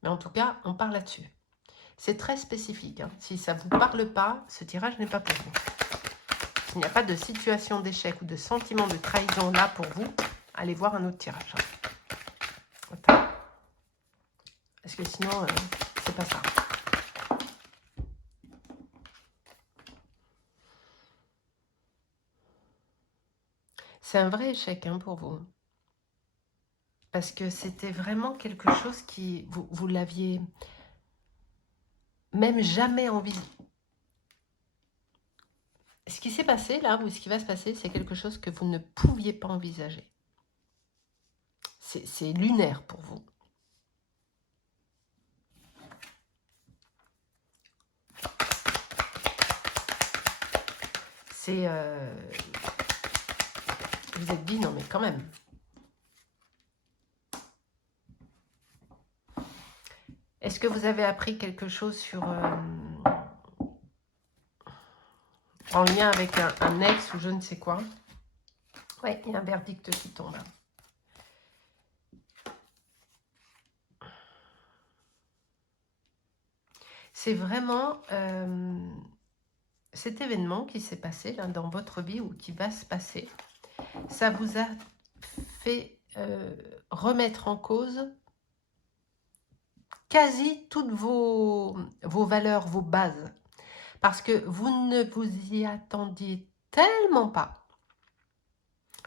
Mais en tout cas, on parle là-dessus. C'est très spécifique, hein. Si ça ne vous parle pas, ce tirage n'est pas pour vous. S'il n'y a pas de situation d'échec ou de sentiment de trahison là pour vous, allez voir un autre tirage. Attends. Parce que sinon, c'est pas ça. C'est un vrai échec hein, pour vous. Parce que c'était vraiment quelque chose qui... Vous l'aviez même jamais envisagé. Ce qui s'est passé là, ou ce qui va se passer, c'est quelque chose que vous ne pouviez pas envisager. C'est lunaire pour vous. C'est... vous êtes dit, non mais quand même. Est-ce que vous avez appris quelque chose sur... en lien avec un ex ou je ne sais quoi? Ouais, il y a un verdict qui tombe. C'est vraiment cet événement qui s'est passé là, dans votre vie ou qui va se passer. Ça vous a fait remettre en cause quasi toutes vos valeurs, vos bases. Parce que vous ne vous y attendiez tellement pas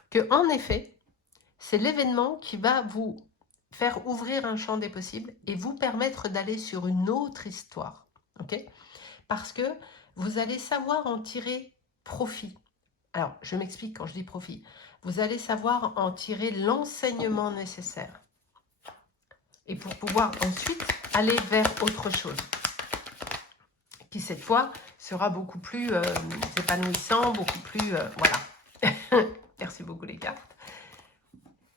que, en effet, c'est l'événement qui va vous faire ouvrir un champ des possibles et vous permettre d'aller sur une autre histoire. Ok? Parce que vous allez savoir en tirer profit. Alors, je m'explique quand je dis profit. Vous allez savoir en tirer l'enseignement nécessaire. Et pour pouvoir ensuite aller vers autre chose. Qui, cette fois, sera beaucoup plus épanouissant, beaucoup plus... voilà. Merci beaucoup les cartes.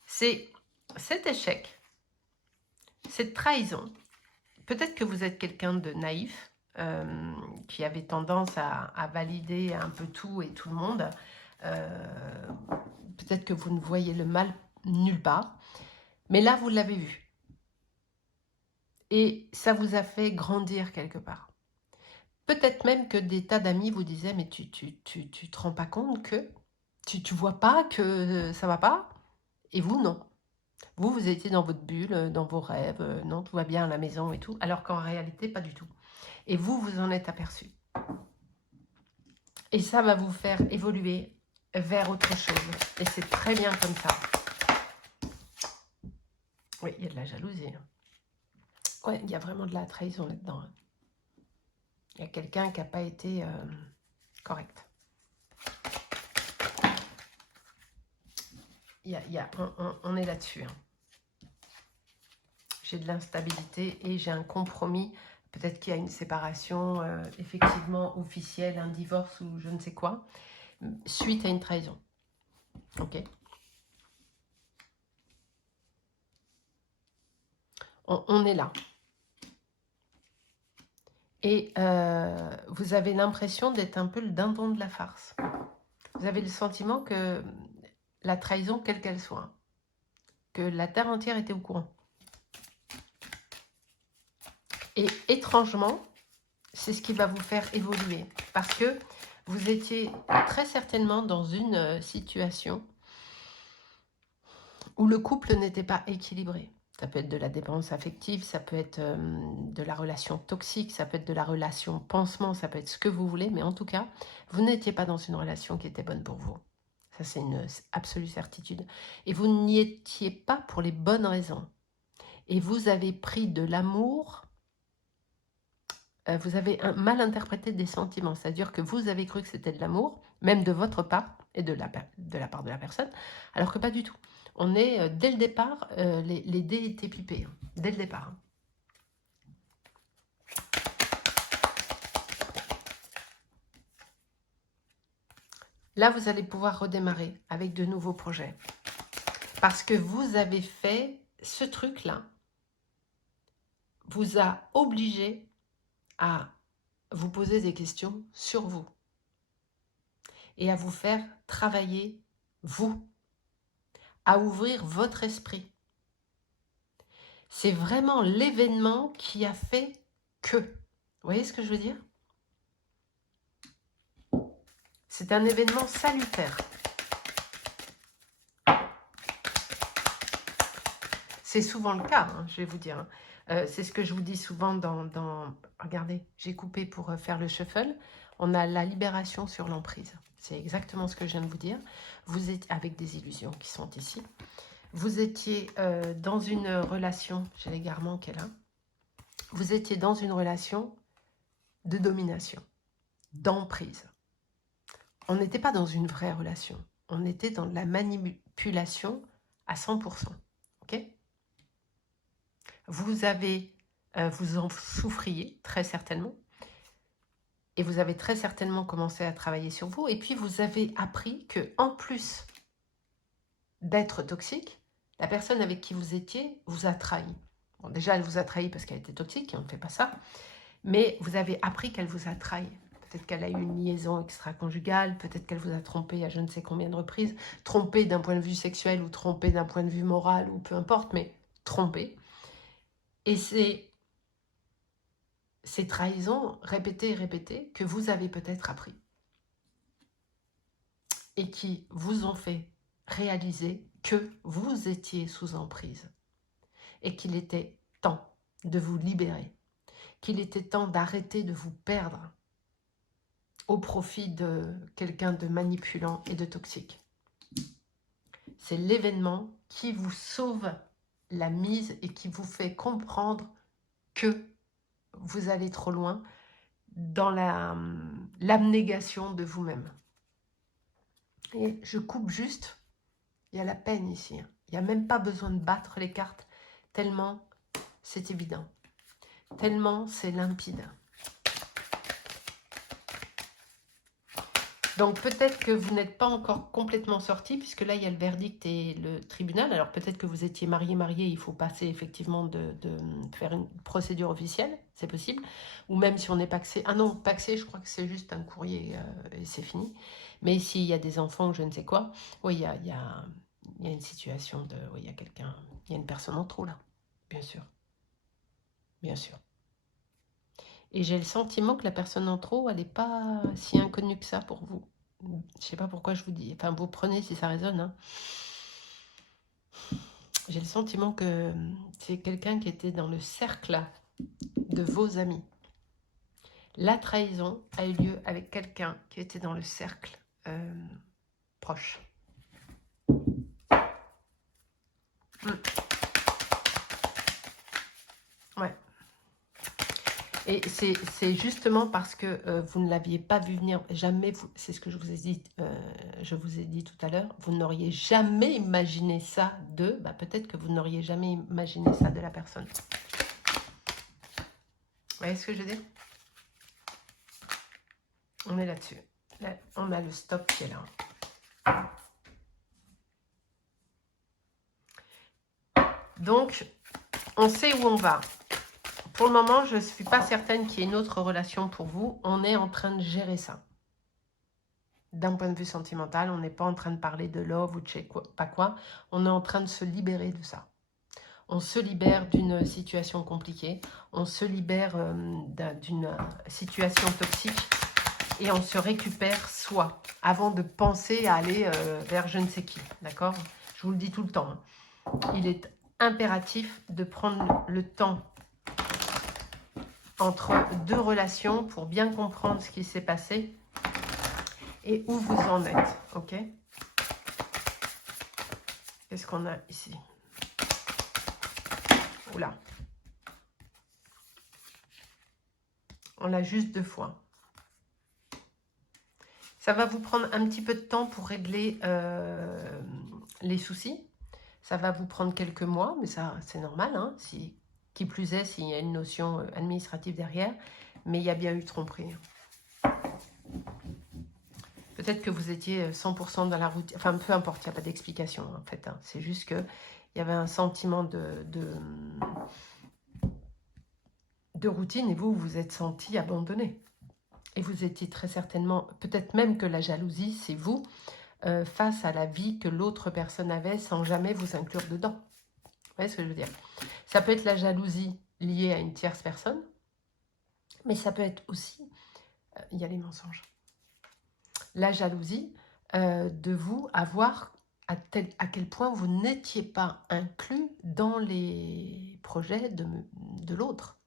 C'est cet échec, cette trahison. Peut-être que vous êtes quelqu'un de naïf, qui avait tendance à valider un peu tout et tout le monde. Peut-être que vous ne voyez le mal nulle part. Mais là, vous l'avez vu. Et ça vous a fait grandir quelque part. Peut-être même que des tas d'amis vous disaient, mais tu te rends pas compte que tu vois pas que ça va pas? Et vous, non. Vous étiez dans votre bulle, dans vos rêves, non, tout va bien à la maison et tout, alors qu'en réalité, pas du tout. Et vous, vous en êtes aperçu. Et ça va vous faire évoluer vers autre chose. Et c'est très bien comme ça. Oui, il y a de la jalousie. Oui, il y a vraiment de la trahison là-dedans. Il y a quelqu'un qui n'a pas été correct. On est là-dessus. J'ai de l'instabilité et j'ai un compromis. Peut-être qu'il y a une séparation effectivement officielle, un divorce ou je ne sais quoi, suite à une trahison. Ok. On est là. Et vous avez l'impression d'être un peu le dindon de la farce. Vous avez le sentiment que la trahison, quelle qu'elle soit, que la terre entière était au courant. Et étrangement, c'est ce qui va vous faire évoluer. Parce que vous étiez très certainement dans une situation où le couple n'était pas équilibré. Ça peut être de la dépendance affective, ça peut être de la relation toxique, ça peut être de la relation pansement, ça peut être ce que vous voulez, mais en tout cas, vous n'étiez pas dans une relation qui était bonne pour vous. Ça, c'est une absolue certitude. Et vous n'y étiez pas pour les bonnes raisons. Et vous avez pris de l'amour, vous avez mal interprété des sentiments, c'est-à-dire que vous avez cru que c'était de l'amour, même de votre part et de la part de la personne, alors que pas du tout. On est, dès le départ, les dés étaient pipés, dès le départ. Là, vous allez pouvoir redémarrer avec de nouveaux projets. Parce que vous avez fait ce truc-là, vous a obligé à vous poser des questions sur vous. Et à vous faire travailler vous. À ouvrir votre esprit. C'est vraiment l'événement qui a fait que. Vous voyez ce que je veux dire? C'est un événement salutaire. C'est souvent le cas, hein, je vais vous dire. C'est ce que je vous dis souvent dans... Regardez, j'ai coupé pour faire le shuffle. On a la libération sur l'emprise. C'est exactement ce que je viens de vous dire. Vous êtes avec des illusions qui sont ici. Vous étiez dans une relation, j'ai l'égarement qui est là. Vous étiez dans une relation de domination, d'emprise. On n'était pas dans une vraie relation. On était dans de la manipulation à 100%. Ok ? Vous en souffriez très certainement. Et vous avez très certainement commencé à travailler sur vous. Et puis, vous avez appris que, en plus d'être toxique, la personne avec qui vous étiez vous a trahi. Bon, déjà, elle vous a trahi parce qu'elle était toxique, et on ne fait pas ça. Mais vous avez appris qu'elle vous a trahi. Peut-être qu'elle a eu une liaison extra-conjugale, peut-être qu'elle vous a trompé à je ne sais combien de reprises, trompé d'un point de vue sexuel ou trompé d'un point de vue moral ou peu importe, mais trompé. Et c'est ces trahisons répétées et répétées que vous avez peut-être appris et qui vous ont fait réaliser que vous étiez sous emprise et qu'il était temps de vous libérer, qu'il était temps d'arrêter de vous perdre au profit de quelqu'un de manipulant et de toxique. C'est l'événement qui vous sauve la mise et qui vous fait comprendre que vous allez trop loin dans l'abnégation de vous-même. Et je coupe juste, il y a la peine ici. Il n'y a même pas besoin de battre les cartes, tellement c'est évident, tellement c'est limpide. Donc peut-être que vous n'êtes pas encore complètement sorti, puisque là il y a le verdict et le tribunal. Alors peut-être que vous étiez marié, il faut passer effectivement de faire une procédure officielle, c'est possible. Ou même si on n'est paxé, ah non, paxé, je crois que c'est juste un courrier et c'est fini. Mais s'il y a des enfants, je ne sais quoi, oui, il y a une situation de, oui, il y a quelqu'un, il y a une personne en trop là, bien sûr, bien sûr. Et j'ai le sentiment que la personne en trop, elle n'est pas si inconnue que ça pour vous. Je ne sais pas pourquoi je vous dis. Enfin, vous prenez si ça résonne. Hein. J'ai le sentiment que c'est quelqu'un qui était dans le cercle de vos amis. La trahison a eu lieu avec quelqu'un qui était dans le cercle proche. Ouais. Et c'est justement parce que vous ne l'aviez pas vu venir, jamais, c'est ce que je vous ai dit tout à l'heure, vous n'auriez jamais imaginé ça peut-être que vous n'auriez jamais imaginé ça de la personne. Vous voyez ce que je veux dire? On est là-dessus. Là, on a le stop qui est là. Donc, on sait où on va. Pour le moment, je ne suis pas certaine qu'il y ait une autre relation pour vous. On est en train de gérer ça. D'un point de vue sentimental, on n'est pas en train de parler de love ou de je sais pas quoi. On est en train de se libérer de ça. On se libère d'une situation compliquée. On se libère d'une situation toxique. Et on se récupère soi. Avant de penser à aller vers je ne sais qui. D'accord? Je vous le dis tout le temps. Hein. Il est impératif de prendre le temps entre deux relations pour bien comprendre ce qui s'est passé et où vous en êtes, ok? Qu'est-ce qu'on a ici? Oula. On l'a juste 2 fois. Ça va vous prendre un petit peu de temps pour régler les soucis. Ça va vous prendre quelques mois, mais ça, c'est normal, hein, qui plus est, s'il y a une notion administrative derrière, mais il y a bien eu tromperie. Peut-être que vous étiez 100% dans la routine, enfin peu importe, il n'y a pas d'explication en fait. Hein. C'est juste qu'il y avait un sentiment de routine et vous vous êtes senti abandonné. Et vous étiez très certainement, peut-être même que la jalousie, c'est vous, face à la vie que l'autre personne avait sans jamais vous inclure dedans. Vous voyez ce que je veux dire? Ça peut être la jalousie liée à une tierce personne, mais ça peut être aussi, il y a les mensonges, la jalousie de vous avoir à quel point vous n'étiez pas inclus dans les projets de l'autre.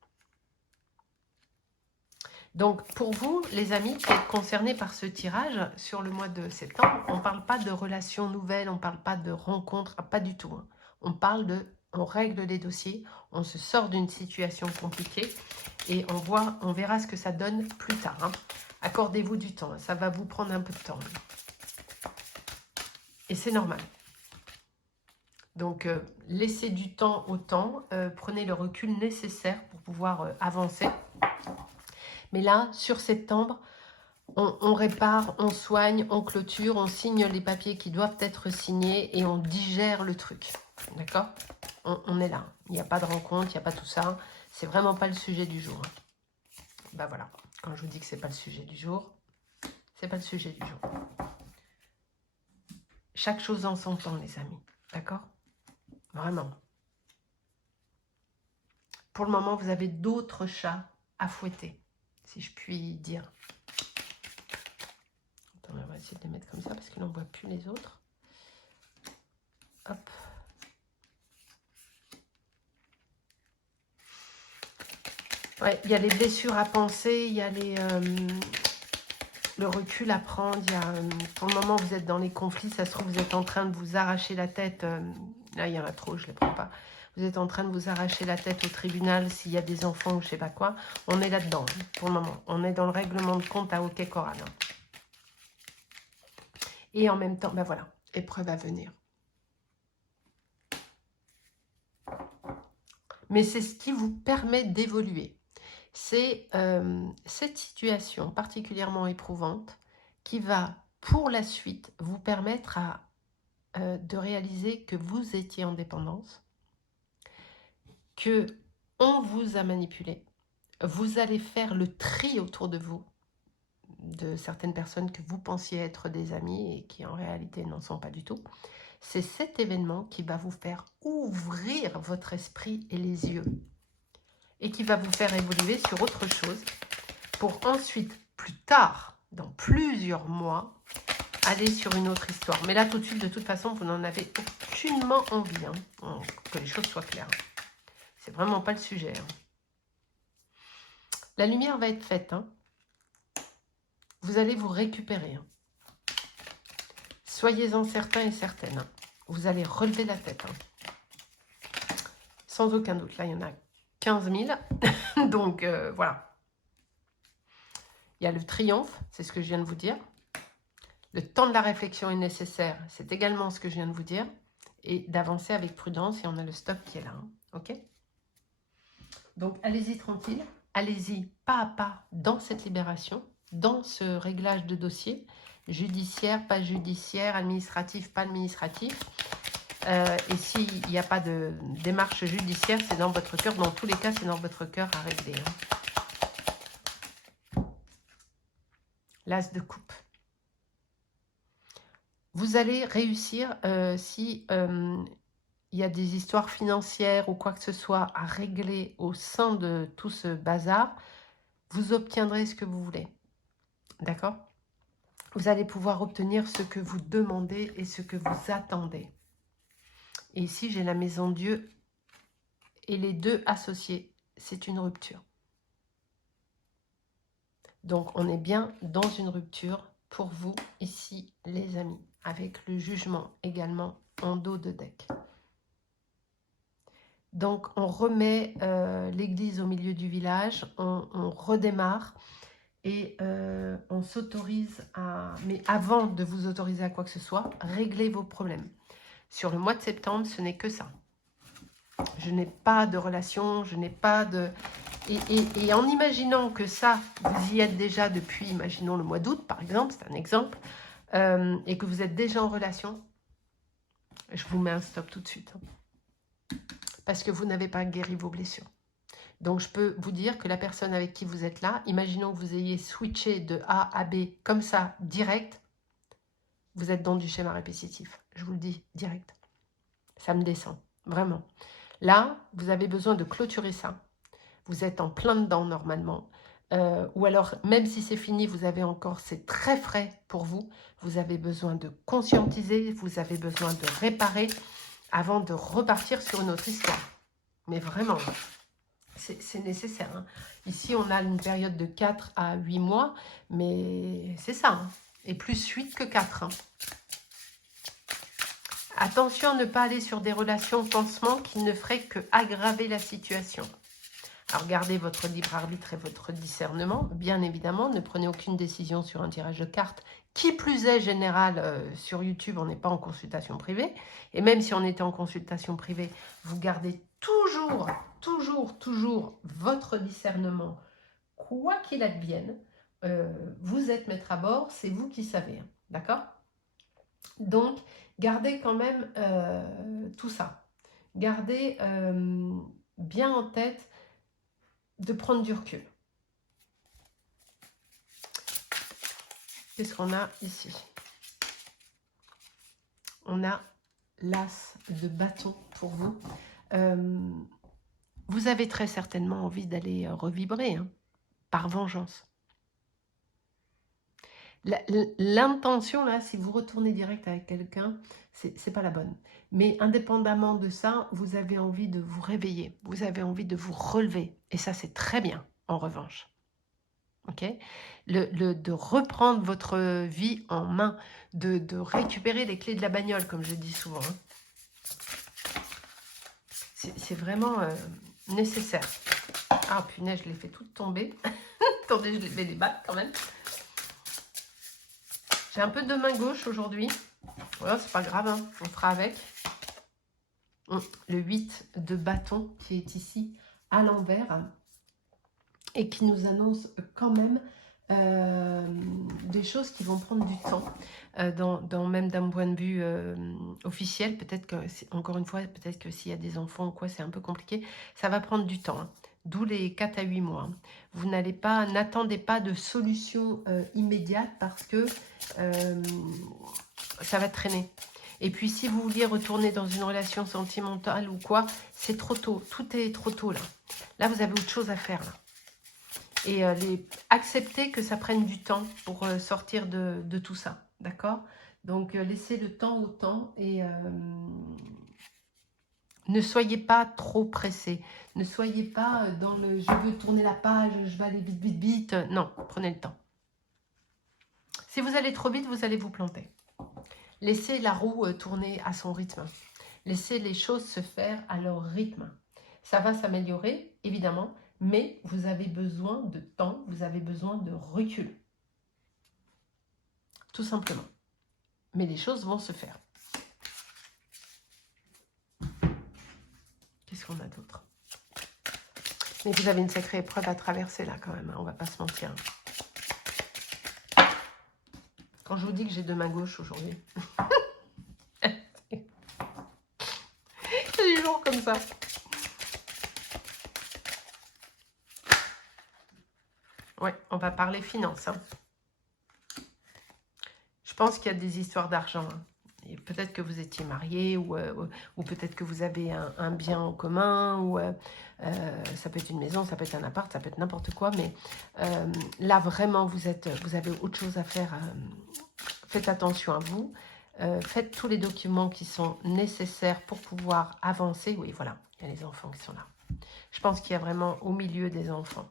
Donc pour vous, les amis qui êtes concernés par ce tirage sur le mois de septembre, on ne parle pas de relations nouvelles, on ne parle pas de rencontres, pas du tout. Hein. On parle on règle les dossiers, on se sort d'une situation compliquée et on verra ce que ça donne plus tard. Hein. Accordez-vous du temps, ça va vous prendre un peu de temps. Et c'est normal. Donc laissez du temps au temps, prenez le recul nécessaire pour pouvoir avancer. Mais là, sur septembre, on répare, on soigne, on clôture, on signe les papiers qui doivent être signés et on digère le truc. D'accord? On est là. Il n'y a pas de rencontre, il n'y a pas tout ça. C'est vraiment pas le sujet du jour. Ben voilà. Quand je vous dis que c'est pas le sujet du jour, c'est pas le sujet du jour. Chaque chose en son temps, les amis. D'accord? Vraiment. Pour le moment, vous avez d'autres chats à fouetter, si je puis dire. Attends, on va essayer de les mettre comme ça parce qu'il n'en voit plus les autres. Hop. Ouais, il y a les blessures à penser, il y a le recul à prendre. Il y a, pour le moment, vous êtes dans les conflits. Ça se trouve, vous êtes en train de vous arracher la tête. Là, il y en a trop, je ne les prends pas. Vous êtes en train de vous arracher la tête au tribunal s'il y a des enfants ou je ne sais pas quoi. On est là-dedans, pour le moment. On est dans le règlement de compte à OK Coral. Et en même temps, ben voilà, épreuve à venir. Mais c'est ce qui vous permet d'évoluer. C'est cette situation particulièrement éprouvante qui va, pour la suite, vous permettre de réaliser que vous étiez en dépendance, que on vous a manipulé. Vous allez faire le tri autour de vous de certaines personnes que vous pensiez être des amis et qui en réalité n'en sont pas du tout. C'est cet événement qui va vous faire ouvrir votre esprit et les yeux et qui va vous faire évoluer sur autre chose pour ensuite, plus tard, dans plusieurs mois, aller sur une autre histoire. Mais là, tout de suite, de toute façon, vous n'en avez aucunement envie, hein, que les choses soient claires. C'est vraiment pas le sujet. Hein. La lumière va être faite. Hein. Vous allez vous récupérer. Hein. Soyez-en certains et certaines. Hein. Vous allez relever la tête. Hein. Sans aucun doute. Là, il y en a 15 000. Donc, voilà. Il y a le triomphe, c'est ce que je viens de vous dire. Le temps de la réflexion est nécessaire, c'est également ce que je viens de vous dire. Et d'avancer avec prudence, et on a le stop qui est là. Hein. Ok? Donc, allez-y tranquille. Allez-y pas à pas dans cette libération, dans ce réglage de dossier, judiciaire, pas judiciaire, administratif, pas administratif. Et s'il n'y a pas de démarche judiciaire, c'est dans votre cœur. Dans tous les cas, c'est dans votre cœur à régler. Hein. L'as de coupe. Vous allez réussir si il y a des histoires financières ou quoi que ce soit à régler au sein de tout ce bazar. Vous obtiendrez ce que vous voulez. D'accord? Vous allez pouvoir obtenir ce que vous demandez et ce que vous attendez. Et ici, j'ai la maison Dieu et les deux associés. C'est une rupture. Donc, on est bien dans une rupture pour vous, ici, les amis. Avec le jugement également en dos de deck. Donc, on remet l'église au milieu du village. On redémarre. Et on s'autorise à... Mais avant de vous autoriser à quoi que ce soit, réglez vos problèmes. Sur le mois de septembre, ce n'est que ça. Je n'ai pas de relation, je n'ai pas de... Et en imaginant que ça, vous y êtes déjà depuis, imaginons le mois d'août, par exemple, c'est un exemple, et que vous êtes déjà en relation, je vous mets un stop tout de suite. Hein, parce que vous n'avez pas guéri vos blessures. Donc, je peux vous dire que la personne avec qui vous êtes là, imaginons que vous ayez switché de A à B comme ça, direct, vous êtes dans du schéma répétitif. Je vous le dis, direct. Ça me descend, vraiment. Là, vous avez besoin de clôturer ça. Vous êtes en plein dedans, normalement. Ou alors, même si c'est fini, vous avez encore, c'est très frais pour vous. Vous avez besoin de conscientiser, vous avez besoin de réparer avant de repartir sur une autre histoire. Mais vraiment... C'est nécessaire. Hein. Ici, on a une période de 4 à 8 mois, mais c'est ça. Hein. Et plus 8 que 4. Hein. Attention à ne pas aller sur des relations pansement qui ne feraient que aggraver la situation. Alors, gardez votre libre arbitre et votre discernement. Bien évidemment, ne prenez aucune décision sur un tirage de cartes. Qui plus est, général, sur YouTube, on n'est pas en consultation privée. Et même si on était en consultation privée, vous gardez toujours votre discernement quoi qu'il advienne, vous êtes maître à bord, c'est vous qui savez, hein, d'accord? Donc, gardez quand même tout ça. Gardez bien en tête de prendre du recul. Qu'est-ce qu'on a ici? On a l'as de bâton pour vous. Vous avez très certainement envie d'aller revibrer, hein, par vengeance. L'intention, là, si vous retournez direct avec quelqu'un, c'est pas la bonne. Mais indépendamment de ça, vous avez envie de vous réveiller. Vous avez envie de vous relever. Et ça, c'est très bien, en revanche. Ok, de reprendre votre vie en main, de récupérer les clés de la bagnole, comme je dis souvent. Hein. C'est vraiment nécessaire. Ah punaise, je l'ai fait toutes tomber. Attendez, je vais les battre quand même. J'ai un peu de main gauche aujourd'hui. Voilà, c'est pas grave, hein, on fera avec. Le 8 de bâton qui est ici à l'envers et qui nous annonce quand même des choses qui vont prendre du temps, même d'un point de vue officiel. Peut-être que, encore une fois, peut-être que s'il y a des enfants ou quoi, c'est un peu compliqué. Ça va prendre du temps, hein. D'où les 4 à 8 mois. Hein. Vous n'attendez pas de solution immédiate parce que ça va traîner. Et puis, si vous vouliez retourner dans une relation sentimentale ou quoi, c'est trop tôt. Tout est trop tôt, là. Là, vous avez autre chose à faire, là. Et accepter que ça prenne du temps pour sortir de tout ça, d'accord? Donc, laissez le temps au temps et ne soyez pas trop pressé. Ne soyez pas dans le « je veux tourner la page, je vais aller vite, vite, vite ». Non, prenez le temps. Si vous allez trop vite, vous allez vous planter. Laissez la roue tourner à son rythme. Laissez les choses se faire à leur rythme. Ça va s'améliorer, évidemment, mais vous avez besoin de temps, vous avez besoin de recul. Tout simplement. Mais les choses vont se faire. Qu'est-ce qu'on a d'autre? Mais vous avez une sacrée épreuve à traverser là quand même, hein, on va pas se mentir. Quand je vous dis que j'ai 2 mains gauches aujourd'hui. C'est des jours comme ça. Ouais, on va parler finances. Hein. Je pense qu'il y a des histoires d'argent. Hein. Peut-être que vous étiez marié ou peut-être que vous avez un bien en commun ou ça peut être une maison, ça peut être un appart, ça peut être n'importe quoi. Mais là, vraiment, vous avez autre chose à faire. Faites attention à vous. Faites tous les documents qui sont nécessaires pour pouvoir avancer. Oui, voilà, il y a les enfants qui sont là. Je pense qu'il y a vraiment au milieu des enfants.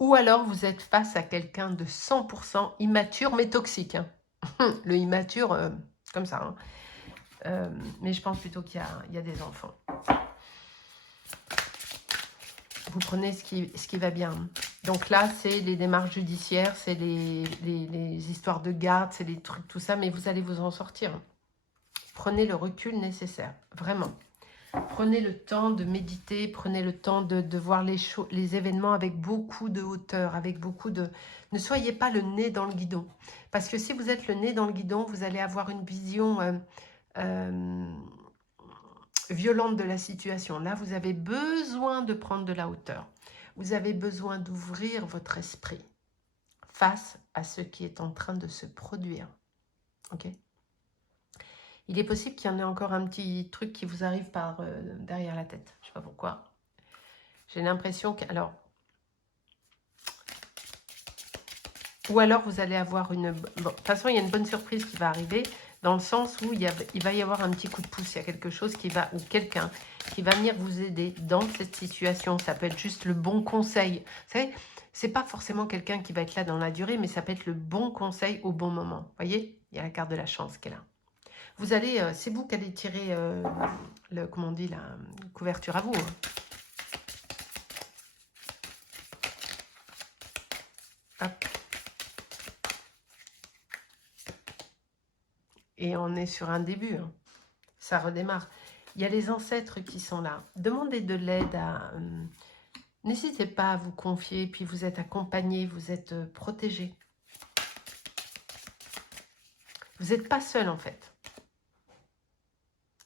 Ou alors, vous êtes face à quelqu'un de 100% immature, mais toxique. Hein. Le immature, comme ça. Hein. Mais je pense plutôt qu'il y a des enfants. Vous prenez ce qui va bien. Donc là, c'est les démarches judiciaires, c'est les histoires de garde, c'est les trucs, tout ça, mais vous allez vous en sortir. Prenez le recul nécessaire, vraiment. Prenez le temps de méditer, prenez le temps de voir les événements avec beaucoup de hauteur, avec beaucoup de... Ne soyez pas le nez dans le guidon. Parce que si vous êtes le nez dans le guidon, vous allez avoir une vision violente de la situation. Là, vous avez besoin de prendre de la hauteur. Vous avez besoin d'ouvrir votre esprit face à ce qui est en train de se produire. Ok ? Il est possible qu'il y en ait encore un petit truc qui vous arrive par derrière la tête. Je ne sais pas pourquoi. J'ai l'impression que... Alors, ou alors vous allez avoir une... Bon, de toute façon, il y a une bonne surprise qui va arriver dans le sens où il va y avoir un petit coup de pouce. Il y a quelque chose qui va... ou quelqu'un qui va venir vous aider dans cette situation. Ça peut être juste le bon conseil. Vous savez, c'est pas forcément quelqu'un qui va être là dans la durée, mais ça peut être le bon conseil au bon moment. Vous voyez, il y a la carte de la chance qui est là. Vous allez, c'est vous qui allez tirer comment on dit, la couverture à vous. Hein. Hop. Et on est sur un début. Hein. Ça redémarre. Il y a les ancêtres qui sont là. Demandez de l'aide à N'hésitez pas à vous confier, puis vous êtes accompagné, vous êtes protégé. Vous n'êtes pas seul en fait.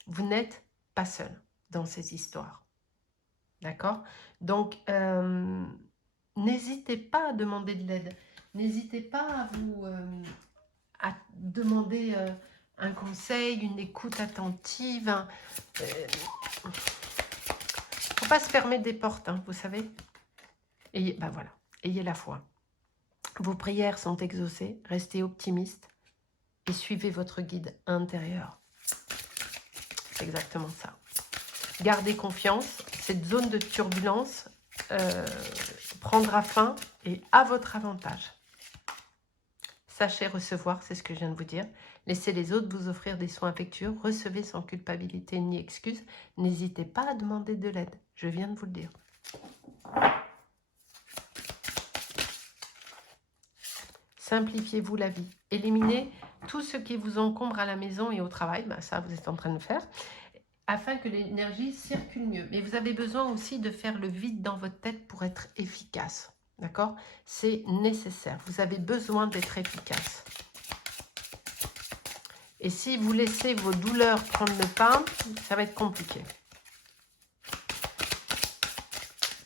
Vous n'êtes pas seul dans ces histoires. D'accord? Donc, n'hésitez pas à demander de l'aide. N'hésitez pas à vous à demander un conseil, une écoute attentive. Faut pas se fermer des portes, hein, vous savez. Et ben voilà, ayez la foi. Vos prières sont exaucées, restez optimiste et suivez votre guide intérieur. C'est exactement ça. Gardez confiance, cette zone de turbulence prendra fin et à votre avantage. Sachez recevoir, c'est ce que je viens de vous dire. Laissez les autres vous offrir des soins affectueux. Recevez sans culpabilité ni excuse. N'hésitez pas à demander de l'aide. Je viens de vous le dire. Simplifiez-vous la vie. Éliminez tout ce qui vous encombre à la maison et au travail. Ben ça, vous êtes en train de faire. Afin que l'énergie circule mieux. Mais vous avez besoin aussi de faire le vide dans votre tête pour être efficace. D'accord? C'est nécessaire. Vous avez besoin d'être efficace. Et si vous laissez vos douleurs prendre le pas, ça va être compliqué.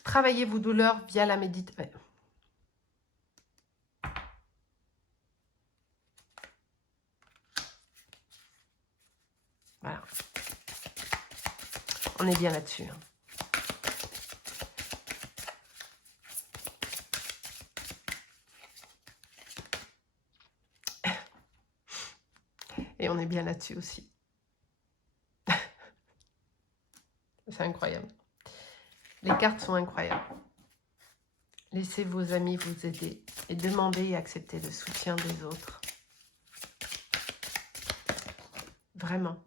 Travaillez vos douleurs via la méditation. Voilà. On est bien là-dessus. Et on est bien là-dessus aussi. C'est incroyable. Les cartes sont incroyables. Laissez vos amis vous aider et demandez et acceptez le soutien des autres. Vraiment.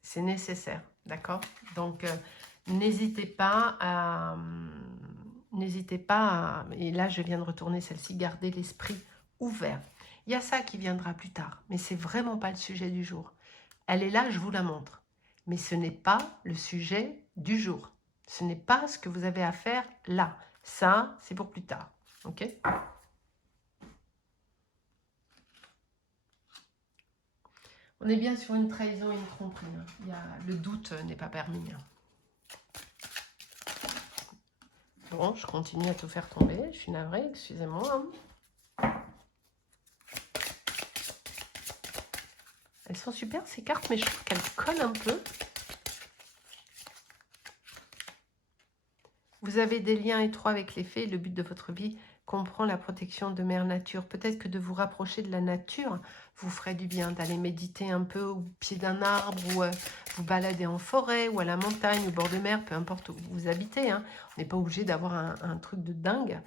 C'est nécessaire, d'accord? Donc, n'hésitez pas à... et là je viens de retourner celle-ci, garder l'esprit ouvert. Il y a ça qui viendra plus tard, mais c'est vraiment pas le sujet du jour. Elle est là, je vous la montre. Mais ce n'est pas le sujet du jour. Ce n'est pas ce que vous avez à faire là. Ça, c'est pour plus tard. Ok? On est bien sur une trahison et une tromperie. Hein. Le doute n'est pas permis. Hein. Bon, je continue à tout faire tomber. Je suis navrée, excusez-moi. Hein. Elles sont super ces cartes, mais je trouve qu'elles collent un peu. Vous avez des liens étroits avec les fées. Le but de votre vie comprend la protection de Mère Nature. Peut-être que de vous rapprocher de la nature vous ferait du bien, d'aller méditer un peu au pied d'un arbre ou vous balader en forêt ou à la montagne, au bord de mer, peu importe où vous habitez. Hein. On n'est pas obligé d'avoir un truc de dingue.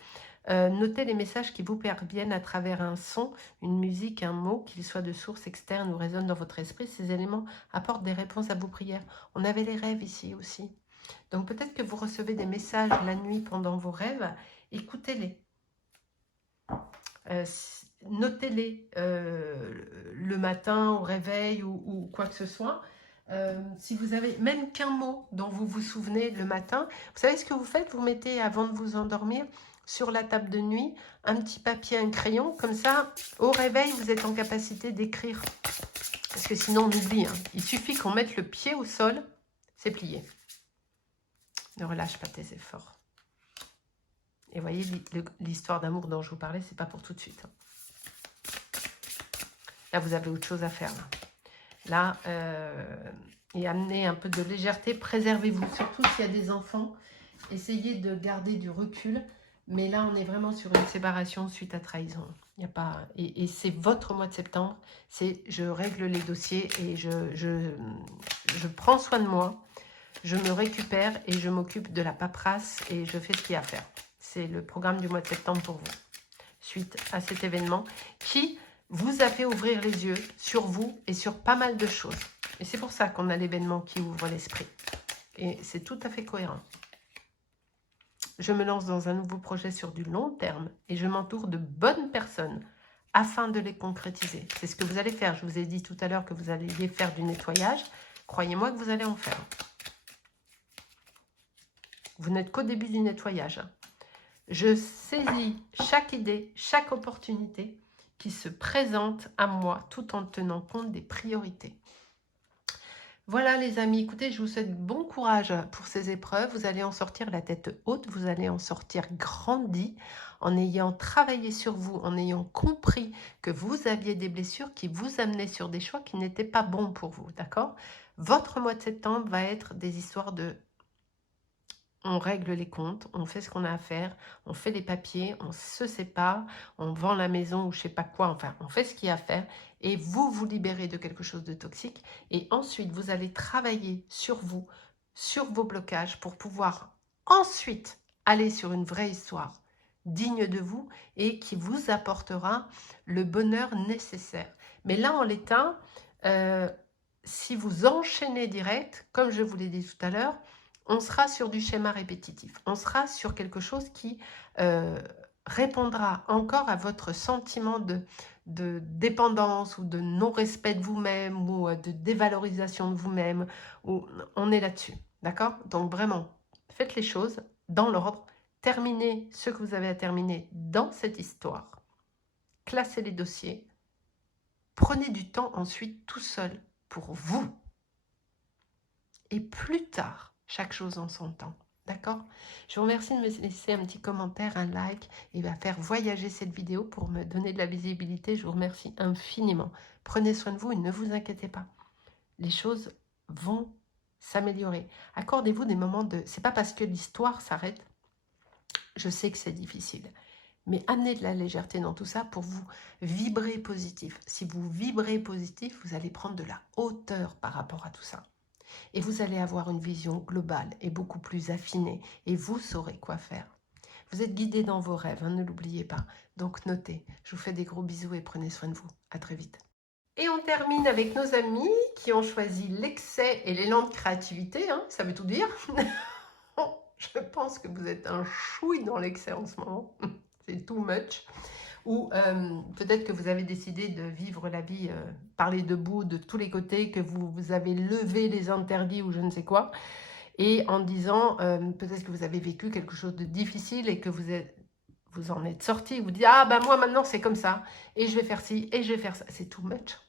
Notez les messages qui vous parviennent à travers un son, une musique, un mot, qu'il soit de source externe ou résonne dans votre esprit. Ces éléments apportent des réponses à vos prières. On avait les rêves ici aussi. Donc peut-être que vous recevez des messages la nuit pendant vos rêves. Écoutez-les. Notez-les le matin au réveil ou quoi que ce soit. Si vous avez même qu'un mot dont vous vous souvenez le matin, vous savez ce que vous faites? Vous mettez avant de vous endormir sur la table de nuit un petit papier, un crayon. Comme ça, au réveil, vous êtes en capacité d'écrire. Parce que sinon, on oublie. Hein. Il suffit qu'on mette le pied au sol, c'est plié. Ne relâche pas tes efforts. Et voyez, l'histoire d'amour dont je vous parlais, c'est pas pour tout de suite. Là, vous avez autre chose à faire. Là, et amenez un peu de légèreté. Préservez-vous, surtout s'il y a des enfants. Essayez de garder du recul. Mais là, on est vraiment sur une séparation suite à trahison. Il y a pas, et c'est votre mois de septembre. C'est je règle les dossiers et je prends soin de moi. Je me récupère et je m'occupe de la paperasse et je fais ce qu'il y a à faire. C'est le programme du mois de septembre pour vous. Suite à cet événement qui vous a fait ouvrir les yeux sur vous et sur pas mal de choses. Et c'est pour ça qu'on a l'événement qui ouvre l'esprit. Et c'est tout à fait cohérent. Je me lance dans un nouveau projet sur du long terme et je m'entoure de bonnes personnes afin de les concrétiser. C'est ce que vous allez faire. Je vous ai dit tout à l'heure que vous alliez faire du nettoyage. Croyez-moi que vous allez en faire. Vous n'êtes qu'au début du nettoyage. Je saisis chaque idée, chaque opportunité qui se présente à moi tout en tenant compte des priorités. Voilà les amis, écoutez, je vous souhaite bon courage pour ces épreuves. Vous allez en sortir la tête haute, vous allez en sortir grandi en ayant travaillé sur vous, en ayant compris que vous aviez des blessures qui vous amenaient sur des choix qui n'étaient pas bons pour vous, d'accord? Votre mois de septembre va être des histoires de... On règle les comptes, on fait ce qu'on a à faire, on fait les papiers, on se sépare, on vend la maison ou je sais pas quoi, enfin, on fait ce qu'il y a à faire et vous vous libérez de quelque chose de toxique et ensuite vous allez travailler sur vous, sur vos blocages pour pouvoir ensuite aller sur une vraie histoire digne de vous et qui vous apportera le bonheur nécessaire. Mais là, en l'état, si vous enchaînez direct, comme je vous l'ai dit tout à l'heure, on sera sur du schéma répétitif. On sera sur quelque chose qui répondra encore à votre sentiment de dépendance ou de non-respect de vous-même ou de dévalorisation de vous-même. On est là-dessus, d'accord? Donc vraiment, faites les choses dans l'ordre. Terminez ce que vous avez à terminer dans cette histoire. Classez les dossiers. Prenez du temps ensuite tout seul pour vous. Et plus tard, chaque chose en son temps. D'accord? Je vous remercie de me laisser un petit commentaire, un like et va faire voyager cette vidéo pour me donner de la visibilité. Je vous remercie infiniment. Prenez soin de vous et ne vous inquiétez pas. Les choses vont s'améliorer. Accordez-vous des moments de... C'est pas parce que l'histoire s'arrête. Je sais que c'est difficile. Mais amenez de la légèreté dans tout ça pour vous vibrer positif. Si vous vibrez positif, vous allez prendre de la hauteur par rapport à tout ça. Et vous allez avoir une vision globale et beaucoup plus affinée. Et vous saurez quoi faire. Vous êtes guidé dans vos rêves, hein, ne l'oubliez pas. Donc notez. Je vous fais des gros bisous et prenez soin de vous. À très vite. Et on termine avec nos amis qui ont choisi l'excès et l'élan de créativité. Hein, ça veut tout dire. Je pense que vous êtes un chouille dans l'excès en ce moment. C'est too much. Ou peut-être que vous avez décidé de vivre la vie par les deux bouts, de tous les côtés, que vous avez levé les interdits ou je ne sais quoi, et en disant, peut-être que vous avez vécu quelque chose de difficile et que vous en êtes sorti, vous dites, ah ben moi maintenant c'est comme ça, et je vais faire ci, et je vais faire ça. C'est too much.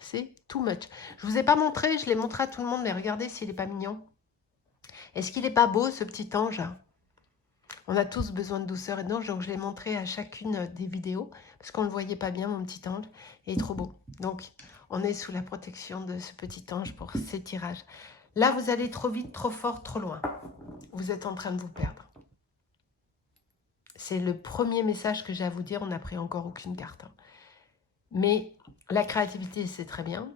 C'est too much. Je ne vous ai pas montré, je l'ai montré à tout le monde, mais regardez s'il n'est pas mignon. Est-ce qu'il n'est pas beau ce petit ange ? On a tous besoin de douceur et d'ange, donc je l'ai montré à chacune des vidéos, parce qu'on ne le voyait pas bien, mon petit ange, et il est trop beau. Donc, on est sous la protection de ce petit ange pour ces tirages. Là, vous allez trop vite, trop fort, trop loin. Vous êtes en train de vous perdre. C'est le premier message que j'ai à vous dire, on n'a pris encore aucune carte. Hein. Mais la créativité, c'est très bien.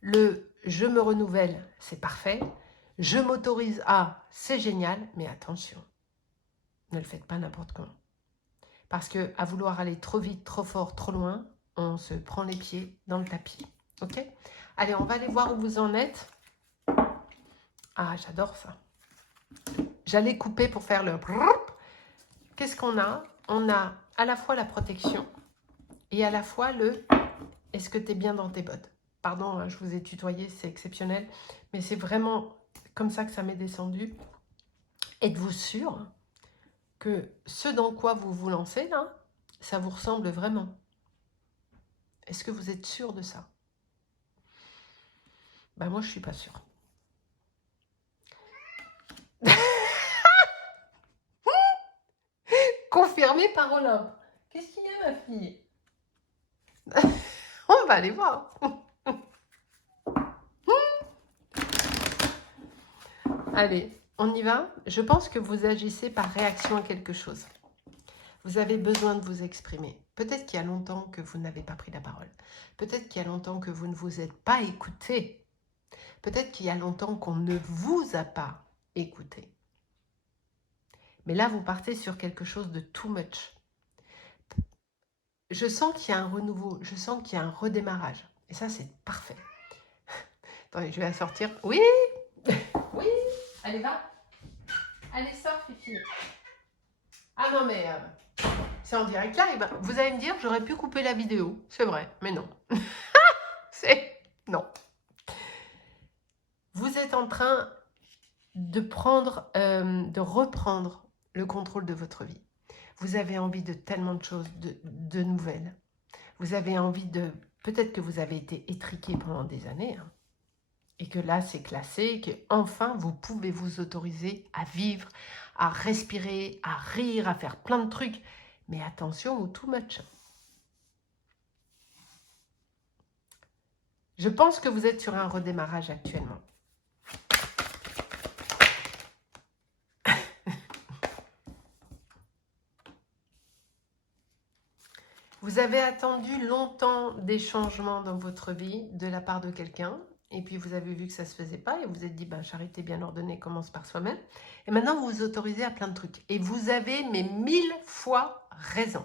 Le « je me renouvelle », c'est parfait. « Je m'autorise à », c'est génial, mais attention. Ne le faites pas n'importe comment. Parce qu'à vouloir aller trop vite, trop fort, trop loin, on se prend les pieds dans le tapis. Ok? Allez, on va aller voir où vous en êtes. Ah, j'adore ça. J'allais couper pour faire le... Qu'est-ce qu'on a? On a à la fois la protection et à la fois le... Est-ce que tu es bien dans tes bottes? Pardon, je vous ai tutoyé, c'est exceptionnel. Mais c'est vraiment comme ça que ça m'est descendu. Êtes-vous sûr que ce dans quoi vous vous lancez, là, ça vous ressemble vraiment? Est-ce que vous êtes sûr de ça? Ben moi, je ne suis pas sûre. Confirmé par Olympe. Qu'est-ce qu'il y a, ma fille? On va aller voir. Allez, on y va. Je pense que vous agissez par réaction à quelque chose. Vous avez besoin de vous exprimer. Peut-être qu'il y a longtemps que vous n'avez pas pris la parole. Peut-être qu'il y a longtemps que vous ne vous êtes pas écouté. Peut-être qu'il y a longtemps qu'on ne vous a pas écouté. Mais là, vous partez sur quelque chose de too much. Je sens qu'il y a un renouveau, je sens qu'il y a un redémarrage. Et ça, c'est parfait. Attendez, je vais la sortir. Oui. Oui. Allez, va. Allez, sors, Fifi. Ah non, mais c'est en direct live. Vous allez me dire, j'aurais pu couper la vidéo. C'est vrai, mais non. C'est... Non. Vous êtes en train de reprendre le contrôle de votre vie. Vous avez envie de tellement de choses, de nouvelles. Vous avez envie de... Peut-être que vous avez été étriqué pendant des années, hein, et que là, c'est classé, et que enfin vous pouvez vous autoriser à vivre, à respirer, à rire, à faire plein de trucs. Mais attention au too much. Je pense que vous êtes sur un redémarrage actuellement. Vous avez attendu longtemps des changements dans votre vie de la part de quelqu'un, et puis vous avez vu que ça ne se faisait pas, et vous vous êtes dit, ben, charité bien ordonnée commence par soi-même. Et maintenant, vous vous autorisez à plein de trucs. Et vous avez, mais 1000 fois raison.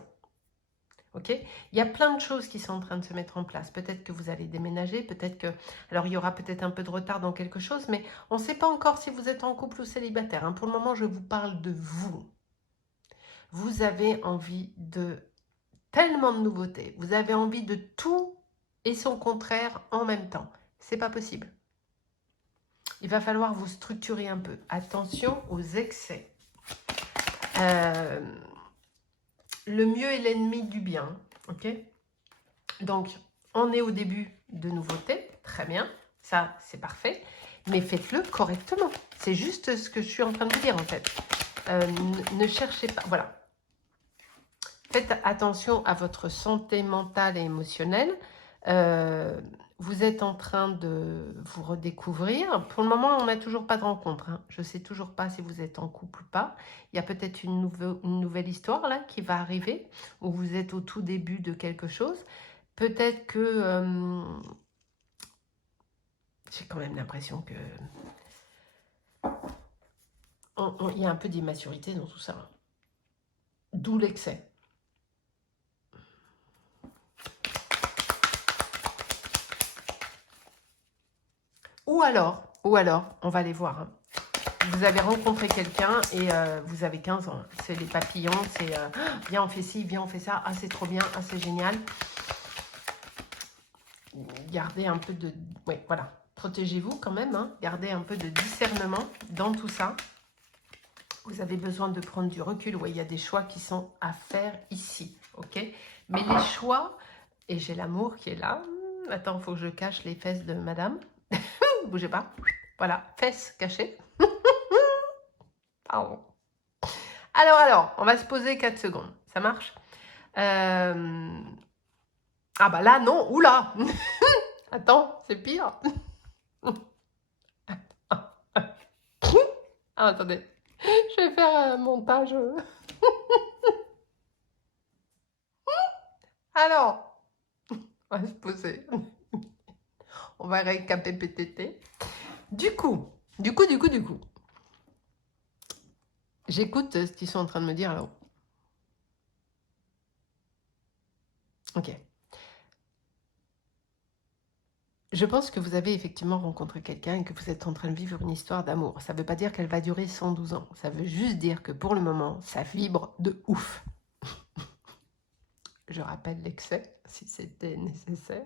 Ok, il y a plein de choses qui sont en train de se mettre en place. Peut-être que vous allez déménager, peut-être que... Alors, il y aura peut-être un peu de retard dans quelque chose, mais on ne sait pas encore si vous êtes en couple ou célibataire, hein. Pour le moment, je vous parle de vous. Vous avez envie de tellement de nouveautés. Vous avez envie de tout et son contraire en même temps. C'est pas possible. Il va falloir vous structurer un peu. Attention aux excès. Le mieux est l'ennemi du bien. Ok. Donc, on est au début de nouveautés. Très bien. Ça, c'est parfait. Mais faites-le correctement. C'est juste ce que je suis en train de vous dire, en fait. Ne cherchez pas... Voilà. Faites attention à votre santé mentale et émotionnelle. Vous êtes en train de vous redécouvrir. Pour le moment, on n'a toujours pas de rencontre, hein. Je ne sais toujours pas si vous êtes en couple ou pas. Il y a peut-être une nouvelle histoire là qui va arriver, où vous êtes au tout début de quelque chose. Peut-être que... j'ai quand même l'impression que... il y a un peu d'immaturité dans tout ça. D'où l'excès. Ou alors, on va aller voir, hein. Vous avez rencontré quelqu'un et vous avez 15 ans. C'est les papillons, c'est viens on fait ci, viens on fait ça, ah c'est trop bien, ah c'est génial. Gardez un peu de... Oui, voilà. Protégez-vous quand même, hein. Gardez un peu de discernement dans tout ça. Vous avez besoin de prendre du recul. Oui, il y a des choix qui sont à faire ici, ok. Mais les choix, et j'ai l'amour qui est là. Attends, il faut que je cache les fesses de madame. Bougez pas. Voilà, fesses cachées. Pardon. Alors, on va se poser 4 secondes. Ça marche? Ah bah là, non. Oula. Attends, c'est pire. Ah, attendez. Je vais faire un montage. Alors, on va se poser. On va récapituler. Du coup. J'écoute ce qu'ils sont en train de me dire là-haut. Ok. Je pense que vous avez effectivement rencontré quelqu'un et que vous êtes en train de vivre une histoire d'amour. Ça ne veut pas dire qu'elle va durer 112 ans. Ça veut juste dire que pour le moment, ça vibre de ouf. Je rappelle l'excès, si c'était nécessaire.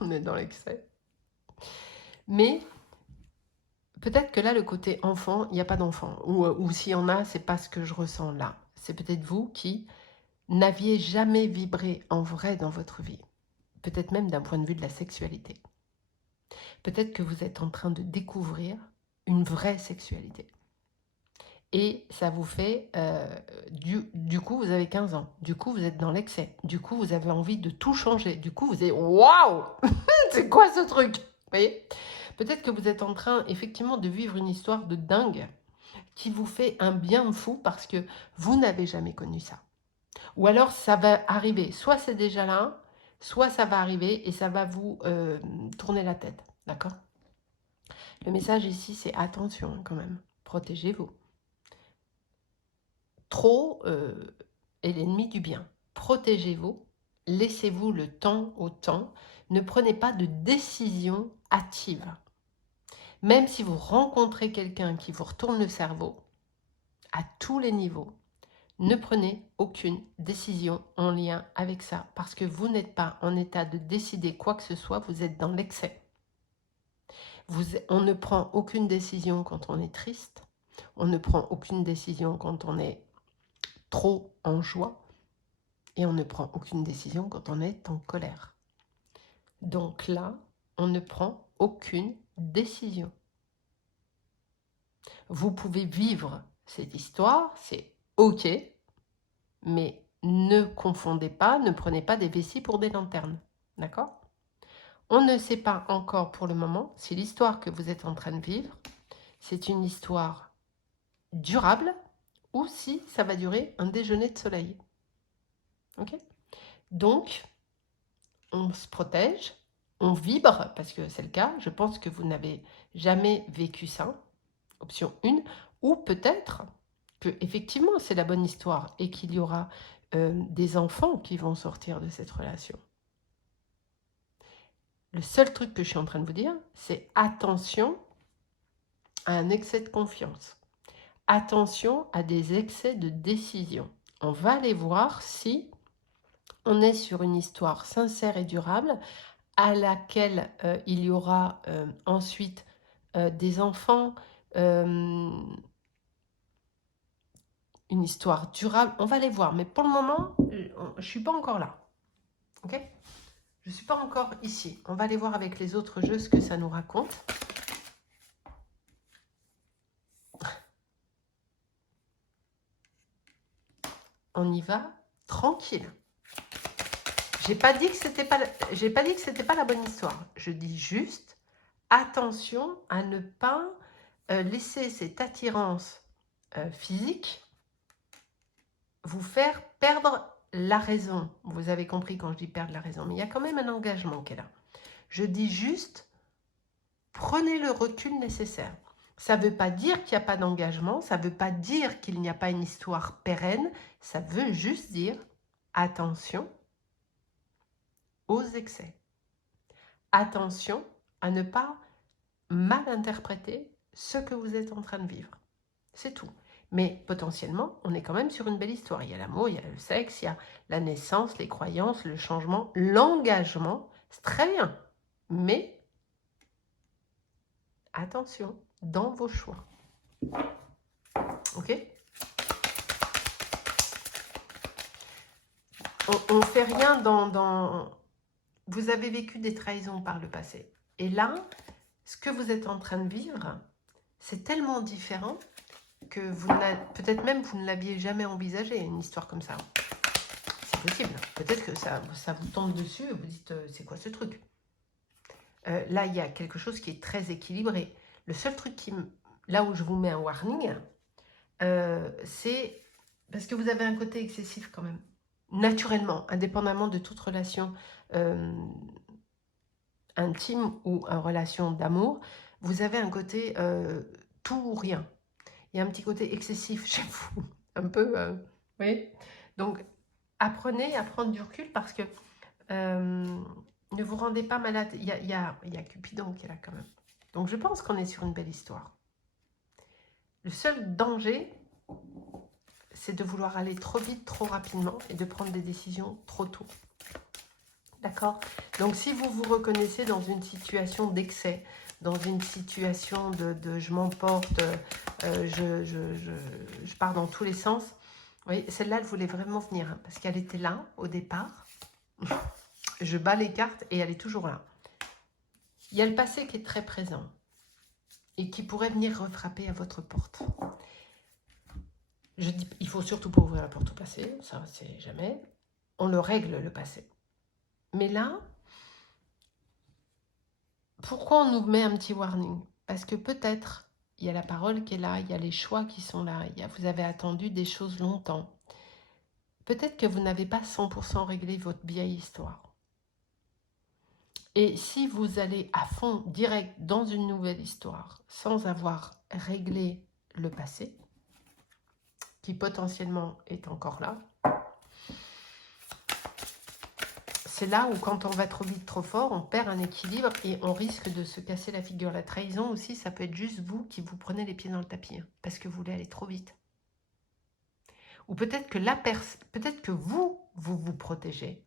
On est dans l'excès. Mais peut-être que là, le côté enfant, il n'y a pas d'enfant. Ou s'il y en a, c'est pas ce que je ressens là. C'est peut-être vous qui n'aviez jamais vibré en vrai dans votre vie. Peut-être même d'un point de vue de la sexualité. Peut-être que vous êtes en train de découvrir une vraie sexualité. Et ça vous fait... du coup, vous avez 15 ans. Du coup, vous êtes dans l'excès. Du coup, vous avez envie de tout changer. Du coup, vous êtes... Waouh. C'est quoi ce truc? Vous voyez? Peut-être que vous êtes en train, effectivement, de vivre une histoire de dingue qui vous fait un bien fou parce que vous n'avez jamais connu ça. Ou alors, ça va arriver. Soit c'est déjà là, soit ça va arriver et ça va vous tourner la tête. D'accord? Le message ici, c'est attention quand même. Protégez-vous. Trop est l'ennemi du bien. Protégez-vous. Laissez-vous le temps au temps. Ne prenez pas de décision hâtive. Même si vous rencontrez quelqu'un qui vous retourne le cerveau, à tous les niveaux, ne prenez aucune décision en lien avec ça. Parce que vous n'êtes pas en état de décider quoi que ce soit, vous êtes dans l'excès. On ne prend aucune décision quand on est triste. On ne prend aucune décision quand on est trop en joie. Et on ne prend aucune décision quand on est en colère. Donc là, on ne prend aucune décision. Vous pouvez vivre cette histoire, c'est ok, mais ne confondez pas, ne prenez pas des vessies pour des lanternes. D'accord? On ne sait pas encore pour le moment si l'histoire que vous êtes en train de vivre, c'est une histoire durable ou si ça va durer un déjeuner de soleil. Ok? Donc, on se protège, on vibre, parce que c'est le cas. Je pense que vous n'avez jamais vécu ça, option 1, ou peut-être que effectivement c'est la bonne histoire et qu'il y aura des enfants qui vont sortir de cette relation. Le seul truc que je suis en train de vous dire, c'est attention à un excès de confiance. Attention à des excès de décision. On va aller voir si on est sur une histoire sincère et durable à laquelle il y aura ensuite des enfants, une histoire durable. On va les voir, mais pour le moment, je ne suis pas encore là. Ok? Je ne suis pas encore ici. On va aller voir avec les autres jeux ce que ça nous raconte. On y va tranquille. J'ai pas dit que c'était pas, j'ai pas dit que c'était pas la bonne histoire. Je dis juste attention à ne pas laisser cette attirance physique vous faire perdre la raison. Vous avez compris quand je dis perdre la raison, mais il y a quand même un engagement qui est là. Je dis juste prenez le recul nécessaire. Ça ne veut pas dire qu'il n'y a pas d'engagement, ça ne veut pas dire qu'il n'y a pas une histoire pérenne, ça veut juste dire attention aux excès. Attention à ne pas mal interpréter ce que vous êtes en train de vivre. C'est tout. Mais potentiellement, on est quand même sur une belle histoire. Il y a l'amour, il y a le sexe, il y a la naissance, les croyances, le changement, l'engagement. C'est très bien. Mais attention dans vos choix. Ok? On ne fait rien dans... Vous avez vécu des trahisons par le passé. Et là, ce que vous êtes en train de vivre, c'est tellement différent que peut-être même vous ne l'aviez jamais envisagé, une histoire comme ça. C'est possible. Peut-être que ça vous tombe dessus et vous dites, c'est quoi ce truc? Là, il y a quelque chose qui est très équilibré. Le seul truc là où je vous mets un warning, c'est parce que vous avez un côté excessif quand même. Naturellement, indépendamment de toute relation intime ou une relation d'amour, vous avez un côté tout ou rien. Il y a un petit côté excessif chez vous, un peu, oui. Donc, apprenez à prendre du recul parce que ne vous rendez pas malade. Il y a Cupidon qui est là quand même. Donc, je pense qu'on est sur une belle histoire. Le seul danger, c'est de vouloir aller trop vite, trop rapidement et de prendre des décisions trop tôt. D'accord? Donc, si vous vous reconnaissez dans une situation d'excès, dans une situation de je m'emporte, je pars dans tous les sens, oui, celle-là, elle voulait vraiment venir, hein, parce qu'elle était là au départ. Je bats les cartes et elle est toujours là. Il y a le passé qui est très présent et qui pourrait venir refrapper à votre porte. Je dis, il faut surtout pas ouvrir la porte au passé, ça c'est jamais. On le règle le passé. Mais là, pourquoi on nous met un petit warning? Parce que peut-être, il y a la parole qui est là, il y a les choix qui sont là, vous avez attendu des choses longtemps. Peut-être que vous n'avez pas 100% réglé votre vieille histoire. Et si vous allez à fond, direct, dans une nouvelle histoire, sans avoir réglé le passé, qui potentiellement est encore là, c'est là où quand on va trop vite, trop fort, on perd un équilibre et on risque de se casser la figure. La trahison aussi, ça peut être juste vous qui vous prenez les pieds dans le tapis, hein, parce que vous voulez aller trop vite. Ou peut-être que vous protégez.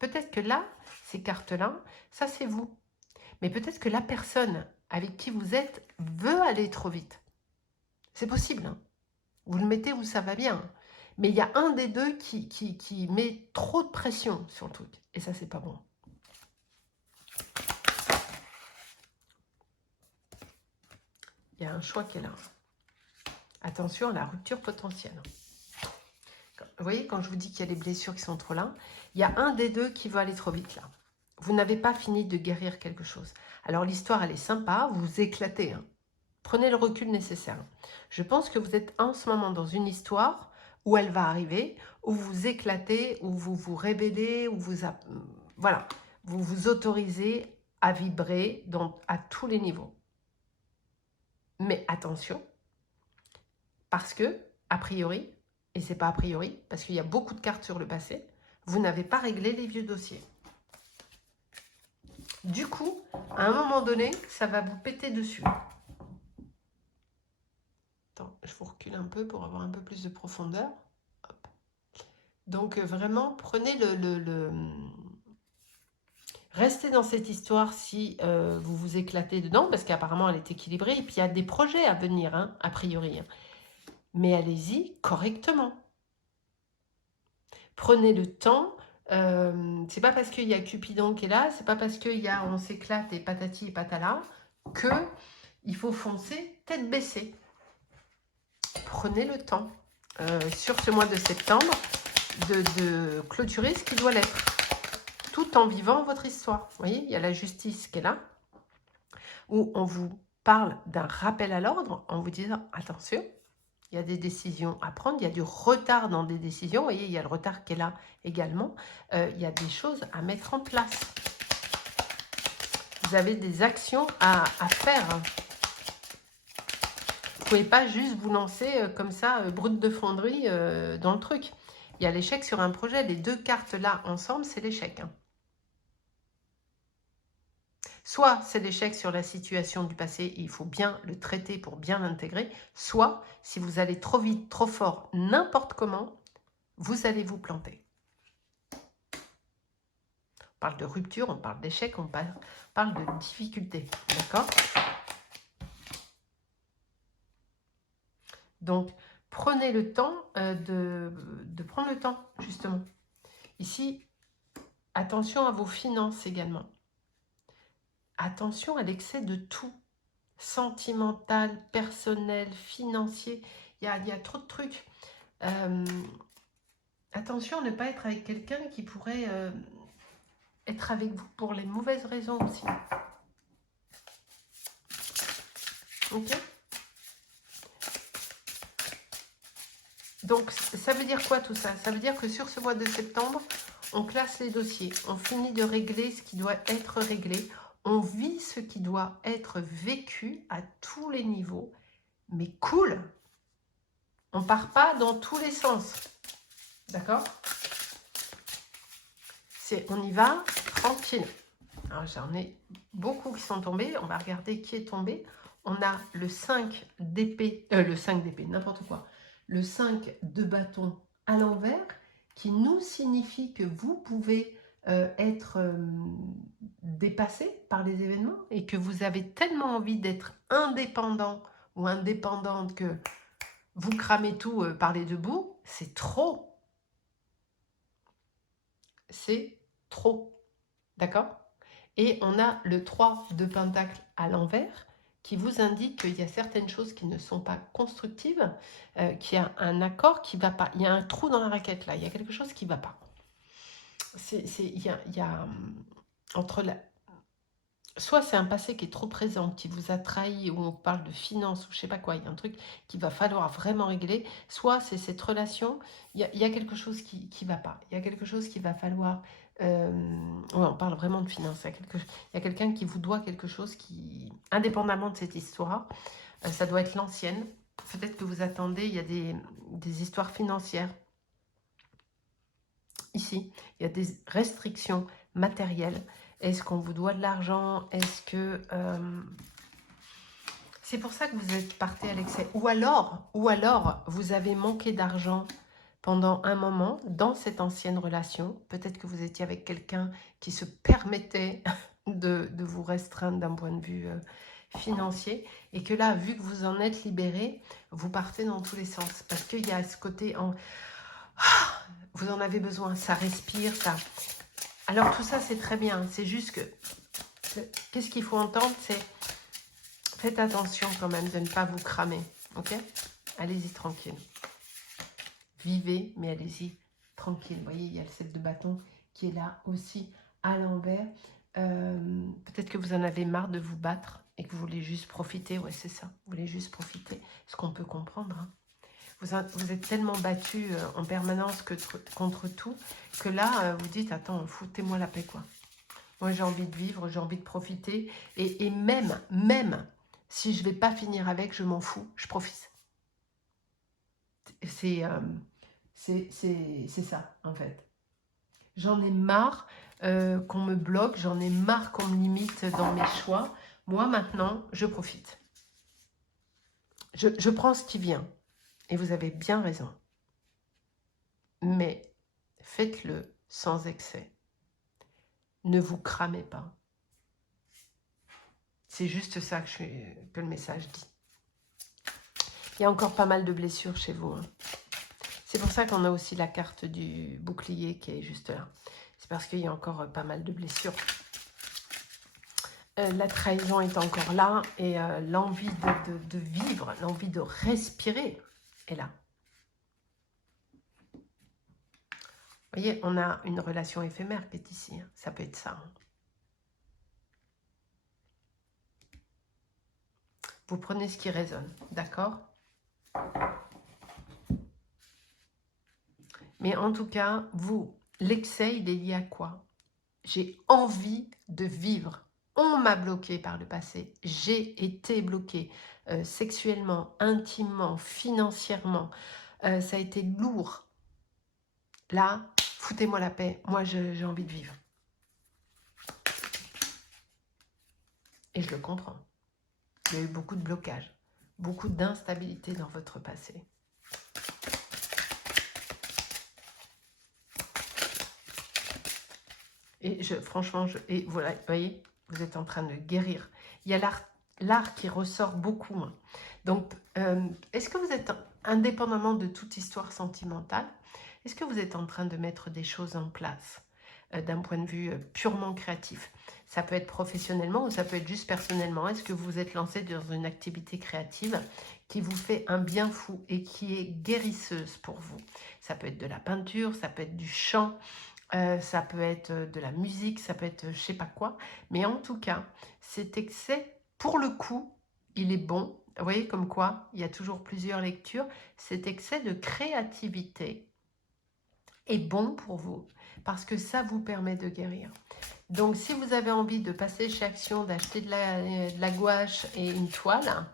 Peut-être que là, ces cartes-là, ça c'est vous. Mais peut-être que la personne avec qui vous êtes veut aller trop vite. C'est possible, hein. Vous le mettez où ça va bien. Mais il y a un des deux qui met trop de pression sur le truc. Et ça, c'est pas bon. Il y a un choix qui est là. Attention à la rupture potentielle. Vous voyez, quand je vous dis qu'il y a les blessures qui sont trop là, il y a un des deux qui veut aller trop vite là. Vous n'avez pas fini de guérir quelque chose. Alors l'histoire, elle est sympa, vous vous éclatez, hein. Prenez le recul nécessaire. Je pense que vous êtes en ce moment dans une histoire où elle va arriver, où vous vous éclatez, où vous vous rébellez, où vous... Voilà, vous vous autorisez à vibrer à tous les niveaux. Mais attention, parce que, a priori, et c'est pas a priori, parce qu'il y a beaucoup de cartes sur le passé, vous n'avez pas réglé les vieux dossiers. Du coup, à un moment donné, ça va vous péter dessus. Attends, je vous recule un peu pour avoir un peu plus de profondeur. Hop. Donc, vraiment, prenez restez dans cette histoire si vous vous éclatez dedans, parce qu'apparemment, elle est équilibrée. Et puis, il y a des projets à venir, hein, a priori. Hein. Mais allez-y correctement. Prenez le temps. C'est pas parce qu'il y a Cupidon qui est là, c'est pas parce qu'il y a on s'éclate et patati et patala que il faut foncer tête baissée. Prenez le temps sur ce mois de septembre de clôturer ce qui doit l'être, tout en vivant votre histoire. Vous voyez, il y a la justice qui est là, où on vous parle d'un rappel à l'ordre en vous disant attention. Il y a des décisions à prendre, il y a du retard dans des décisions. Vous voyez, il y a le retard qui est là également. Il y a des choses à mettre en place. Vous avez des actions à faire. Vous ne pouvez pas juste vous lancer comme ça, brute de fonderie, dans le truc. Il y a l'échec sur un projet. Les deux cartes là, ensemble, c'est l'échec. Hein. Soit c'est l'échec sur la situation du passé et il faut bien le traiter pour bien l'intégrer. Soit, si vous allez trop vite, trop fort, n'importe comment, vous allez vous planter. On parle de rupture, on parle d'échec, on parle de difficulté. D'accord? Donc, prenez le temps de prendre le temps, justement. Ici, attention à vos finances également. Attention à l'excès de tout. Sentimental, personnel, financier. Il y a trop de trucs. Attention à ne pas être avec quelqu'un qui pourrait être avec vous pour les mauvaises raisons aussi. Ok? Donc, ça veut dire quoi tout ça? Ça veut dire que sur ce mois de septembre, on classe les dossiers, on finit de régler ce qui doit être réglé, on vit ce qui doit être vécu à tous les niveaux, mais cool! On ne part pas dans tous les sens, d'accord? On y va tranquille. Alors, j'en ai beaucoup qui sont tombés, on va regarder qui est tombé. On a le 5 d'épée, le 5 d'épée, n'importe quoi. Le 5 de bâton à l'envers, qui nous signifie que vous pouvez être dépassé par les événements et que vous avez tellement envie d'être indépendant ou indépendante que vous cramez tout par les deux bouts. C'est trop. C'est trop. D'accord? Et on a le 3 de pentacle à l'envers qui vous indique qu'il y a certaines choses qui ne sont pas constructives, qu'il y a un accord qui ne va pas. Il y a un trou dans la raquette là, il y a quelque chose qui ne va pas. Il y a entre la... Soit c'est un passé qui est trop présent, qui vous a trahi, ou on parle de finances, ou je sais pas quoi, il y a un truc qu'il va falloir vraiment régler, soit c'est cette relation, il y a quelque chose qui ne va pas, il y a quelque chose qu'il va falloir... ouais, on parle vraiment de finances, il y a quelqu'un qui vous doit quelque chose qui, indépendamment de cette histoire, ça doit être l'ancienne, peut-être que vous attendez, il y a des histoires financières, ici, il y a des restrictions matérielles. Est-ce qu'on vous doit de l'argent? Est-ce que... c'est pour ça que vous êtes parti à l'excès. Ou alors, vous avez manqué d'argent pendant un moment dans cette ancienne relation. Peut-être que vous étiez avec quelqu'un qui se permettait de vous restreindre d'un point de vue financier, et que là, vu que vous en êtes libéré, vous partez dans tous les sens. Parce qu'il y a ce côté, vous en avez besoin, ça respire, ça. Alors tout ça, c'est très bien, c'est juste que, qu'est-ce qu'il faut entendre, c'est, faites attention quand même de ne pas vous cramer, ok? Allez-y tranquille. Vivez, mais allez-y tranquille. Vous voyez, il y a le 7 de bâton qui est là aussi à l'envers. Peut-être que vous en avez marre de vous battre et que vous voulez juste profiter. Ouais, c'est ça. Vous voulez juste profiter. Ce qu'on peut comprendre. Hein. Vous êtes tellement battu en permanence contre tout que là, vous dites, attends, foutez-moi la paix, quoi. Moi, j'ai envie de vivre, j'ai envie de profiter. Et même si je ne vais pas finir avec, je m'en fous. Je profite. C'est ça, en fait. J'en ai marre qu'on me bloque, j'en ai marre qu'on me limite dans mes choix. Moi, maintenant, je profite. Je prends ce qui vient. Et vous avez bien raison. Mais faites-le sans excès. Ne vous cramez pas. C'est juste ça que le message dit. Il y a encore pas mal de blessures chez vous. Hein. C'est pour ça qu'on a aussi la carte du bouclier qui est juste là. C'est parce qu'il y a encore pas mal de blessures. La trahison est encore là et l'envie de vivre, l'envie de respirer est là. Vous voyez, on a une relation éphémère qui est ici. Hein. Ça peut être ça. Hein. Vous prenez ce qui résonne, d'accord? Mais en tout cas, vous, l'excès, il est lié à quoi? J'ai envie de vivre. On m'a bloqué par le passé. J'ai été bloqué sexuellement, intimement, financièrement. Ça a été lourd. Là, foutez-moi la paix. Moi, j'ai envie de vivre. Et je le comprends. Il y a eu beaucoup de blocages, beaucoup d'instabilité dans votre passé. Et franchement, et voilà, vous voyez, vous êtes en train de guérir. Il y a l'art qui ressort beaucoup. Hein. Donc, est-ce que vous êtes, indépendamment de toute histoire sentimentale, est-ce que vous êtes en train de mettre des choses en place d'un point de vue purement créatif? Ça peut être professionnellement ou ça peut être juste personnellement. Est-ce que vous vous êtes lancé dans une activité créative qui vous fait un bien fou et qui est guérisseuse pour vous? Ça peut être de la peinture, ça peut être du chant, ça peut être de la musique, ça peut être je sais pas quoi. Mais en tout cas, cet excès, pour le coup, il est bon. Vous voyez comme quoi, il y a toujours plusieurs lectures. Cet excès de créativité est bon pour vous parce que ça vous permet de guérir. Donc, si vous avez envie de passer chez Action, d'acheter de la gouache et une toile,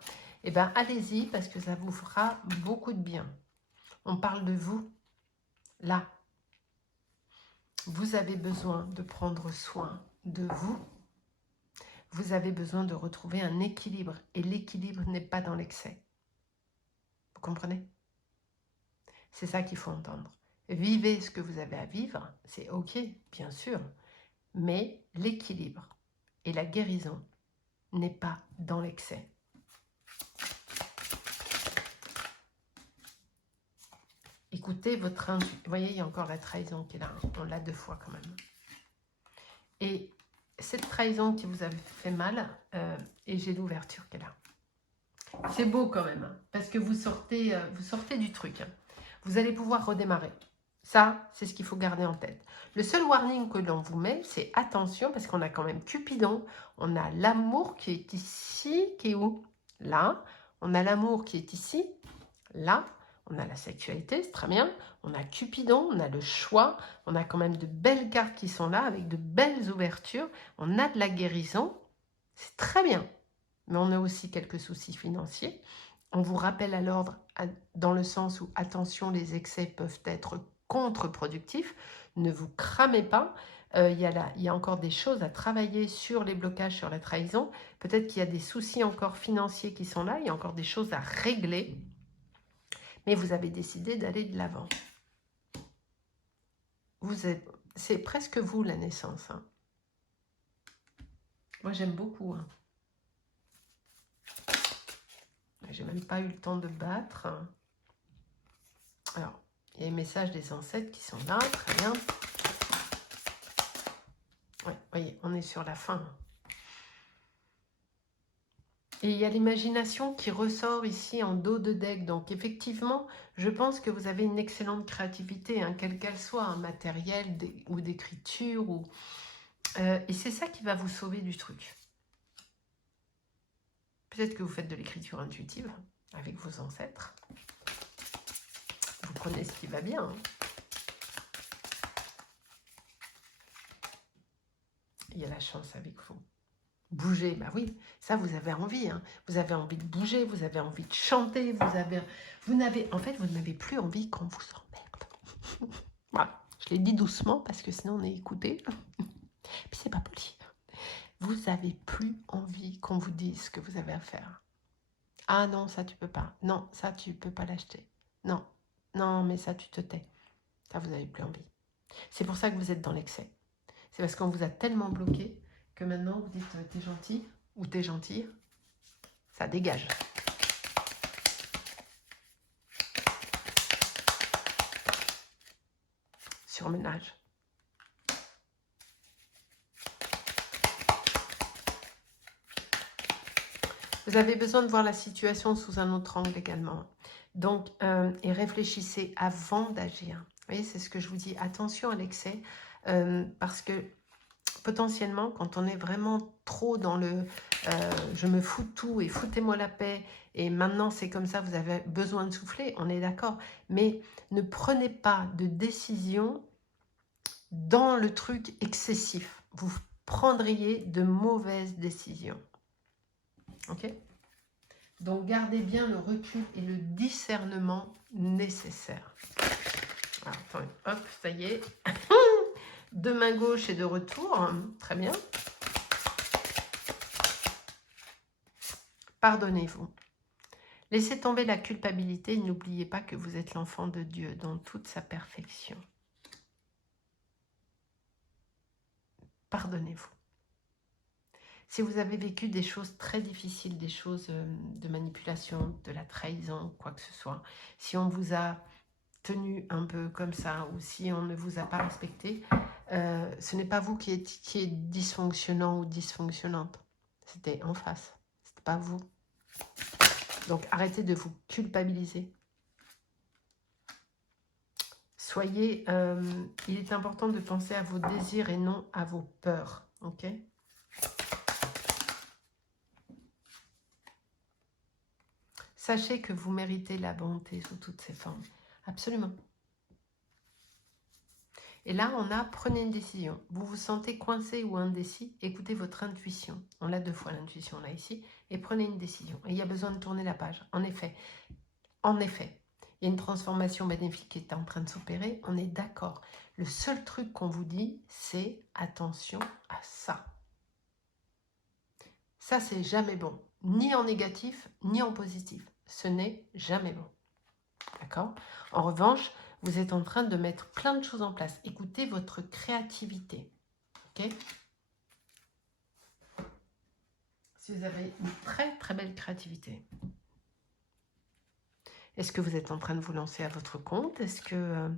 eh ben, allez-y parce que ça vous fera beaucoup de bien. On parle de vous, là. Vous avez besoin de prendre soin de vous. Vous avez besoin de retrouver un équilibre. Et l'équilibre n'est pas dans l'excès. Vous comprenez? C'est ça qu'il faut entendre. Vivez ce que vous avez à vivre, c'est ok, bien sûr. Mais l'équilibre et la guérison n'est pas dans l'excès. Écoutez votre intuition. Vous voyez, il y a encore la trahison qui est là. On l'a 2 fois quand même. Et cette trahison qui vous avait fait mal, et j'ai l'ouverture qui est là. C'est beau quand même, hein, parce que vous sortez du truc. Hein. Vous allez pouvoir redémarrer. Ça, c'est ce qu'il faut garder en tête. Le seul warning que l'on vous met, c'est attention, parce qu'on a quand même Cupidon, on a l'amour qui est ici, qui est où? Là. On a l'amour qui est ici, là. On a la sexualité, c'est très bien. On a Cupidon, on a le choix. On a quand même de belles cartes qui sont là, avec de belles ouvertures. On a de la guérison. C'est très bien. Mais on a aussi quelques soucis financiers. On vous rappelle à l'ordre dans le sens où, attention, les excès peuvent être contre-productifs. Ne vous cramez pas. Il y a encore des choses à travailler sur les blocages, sur la trahison. Peut-être qu'il y a des soucis encore financiers qui sont là. Il y a encore des choses à régler. Mais vous avez décidé d'aller de l'avant. C'est presque vous, la naissance. Hein. Moi, j'aime beaucoup. Hein. j'ai même pas eu le temps de battre. Alors, il y a les messages des ancêtres qui sont là, très bien. Ouais, voyez, on est sur la fin. Et il y a l'imagination qui ressort ici en dos de deck. Donc effectivement, je pense que vous avez une excellente créativité, hein, quelle qu'elle soit, un matériel ou d'écriture. Et c'est ça qui va vous sauver du truc. Peut-être que vous faites de l'écriture intuitive avec vos ancêtres. Vous prenez ce qui va bien. Hein. Il y a la chance avec vous. Bouger, bah oui, ça vous avez envie. Hein. Vous avez envie de bouger, vous avez envie de chanter, vous n'avez plus envie qu'on vous emmerde. Voilà, je l'ai dit doucement parce que sinon on est écouté. Puis c'est pas poli. Vous n'avez plus envie qu'on vous dise ce que vous avez à faire. Ah non, ça tu peux pas. Non, ça tu peux pas l'acheter. Non, non, mais ça tu te tais. Ça vous n'avez plus envie. C'est pour ça que vous êtes dans l'excès. C'est parce qu'on vous a tellement bloqué que maintenant vous dites t'es gentil ou t'es gentil. Ça dégage. Surmenage. Vous avez besoin de voir la situation sous un autre angle également. Donc, et réfléchissez avant d'agir. Vous voyez, c'est ce que je vous dis. Attention à l'excès, parce que potentiellement, quand on est vraiment trop dans le je me fous de tout et foutez-moi la paix, et maintenant c'est comme ça, vous avez besoin de souffler, on est d'accord. Mais ne prenez pas de décision dans le truc excessif. Vous prendriez de mauvaises décisions. Ok ? Donc, gardez bien le recul et le discernement nécessaire. Alors, attendez, hop, ça y est. De main gauche et de retour. Très bien. Pardonnez-vous. Laissez tomber la culpabilité. N'oubliez pas que vous êtes l'enfant de Dieu dans toute sa perfection. Pardonnez-vous. Si vous avez vécu des choses très difficiles, des choses de manipulation, de la trahison, quoi que ce soit, si on vous a tenu un peu comme ça, ou si on ne vous a pas respecté, ce n'est pas vous qui êtes dysfonctionnant ou dysfonctionnante. C'était en face. C'était pas vous. Donc arrêtez de vous culpabiliser. Soyez, il est important de penser à vos désirs et non à vos peurs. Ok ? Sachez que vous méritez la bonté sous toutes ses formes. Absolument. Et là, on a, prenez une décision. Vous vous sentez coincé ou indécis, écoutez votre intuition. On l'a 2 fois l'intuition là, ici. Et prenez une décision. Et il y a besoin de tourner la page. En effet, il y a une transformation bénéfique qui est en train de s'opérer. On est d'accord. Le seul truc qu'on vous dit, c'est attention à ça. Ça, c'est jamais bon. Ni en négatif, ni en positif. Ce n'est jamais bon. D'accord ? En revanche, vous êtes en train de mettre plein de choses en place. Écoutez votre créativité. Ok ? Si vous avez une très très belle créativité. Est-ce que vous êtes en train de vous lancer à votre compte? Est-ce que... vous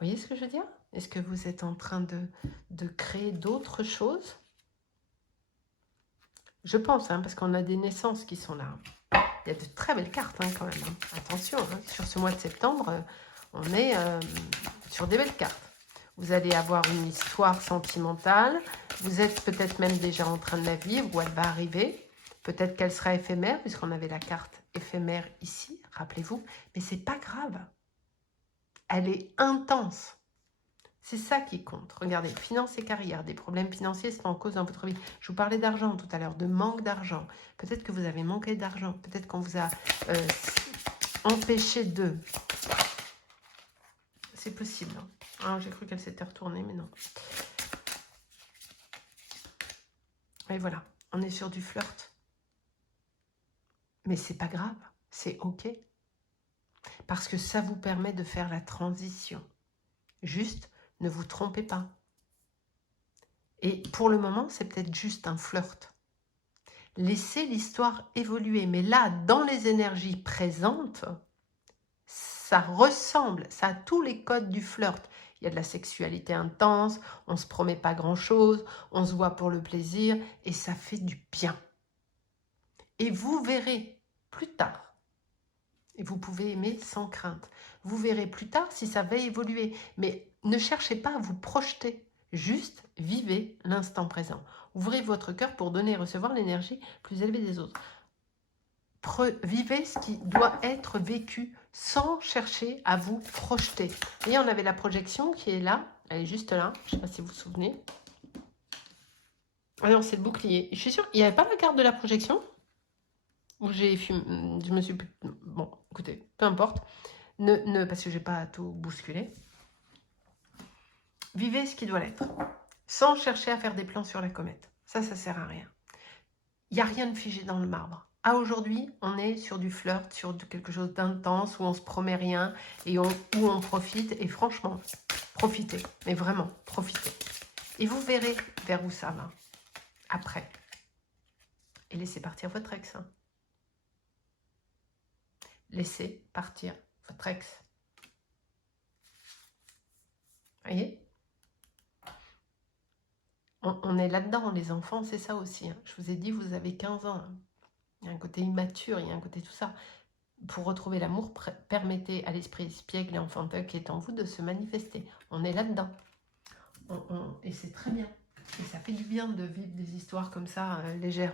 voyez ce que je veux dire? Est-ce que vous êtes en train de créer d'autres choses? Je pense, hein, parce qu'on a des naissances qui sont là. Il y a de très belles cartes hein, quand même. Hein. Attention, hein, sur ce mois de septembre, on est sur des belles cartes. Vous allez avoir une histoire sentimentale. Vous êtes peut-être même déjà en train de la vivre ou elle va arriver. Peut-être qu'elle sera éphémère, puisqu'on avait la carte éphémère ici, rappelez-vous. Mais c'est pas grave. Elle est intense. C'est ça qui compte. Regardez, finances et carrière, des problèmes financiers sont en cause dans votre vie. Je vous parlais d'argent tout à l'heure, de manque d'argent. Peut-être que vous avez manqué d'argent. Peut-être qu'on vous a empêché de... C'est possible. Hein. Ah, j'ai cru qu'elle s'était retournée, mais non. Et voilà, on est sur du flirt. Mais c'est pas grave, c'est ok. Parce que ça vous permet de faire la transition. Juste, ne vous trompez pas. Et pour le moment, c'est peut-être juste un flirt. Laissez l'histoire évoluer. Mais là, dans les énergies présentes, ça ressemble, ça a tous les codes du flirt. Il y a de la sexualité intense, on ne se promet pas grand-chose, on se voit pour le plaisir et ça fait du bien. Et vous verrez plus tard, et vous pouvez aimer sans crainte, vous verrez plus tard si ça va évoluer. Mais ne cherchez pas à vous projeter, juste vivez l'instant présent. Ouvrez votre cœur pour donner et recevoir l'énergie plus élevée des autres. Vivez ce qui doit être vécu sans chercher à vous projeter. Et on avait la projection qui est là, elle est juste là, je ne sais pas si vous vous souvenez. Ah non, c'est le bouclier. Je suis sûre, il n'y avait pas la carte de la projection où j'ai fumé, je me suis... Bon, écoutez, peu importe, parce que je n'ai pas tout bousculé. Vivez ce qui doit l'être, sans chercher à faire des plans sur la comète. Ça sert à rien. Il n'y a rien de figé dans le marbre. À aujourd'hui, on est sur du flirt, sur quelque chose d'intense, où on ne se promet rien, et où on profite. Et franchement, profitez. Mais vraiment, profitez. Et vous verrez vers où ça va, après. Et laissez partir votre ex. Hein. Laissez partir votre ex. Voyez ? On est là-dedans, les enfants, c'est ça aussi. Hein. Je vous ai dit, vous avez 15 ans. Hein. Il y a un côté immature, il y a un côté tout ça. Pour retrouver l'amour, permettez à l'esprit espiègle et enfantin qui est en vous de se manifester. On est là-dedans. Et c'est très bien. Et ça fait du bien de vivre des histoires comme ça, légères.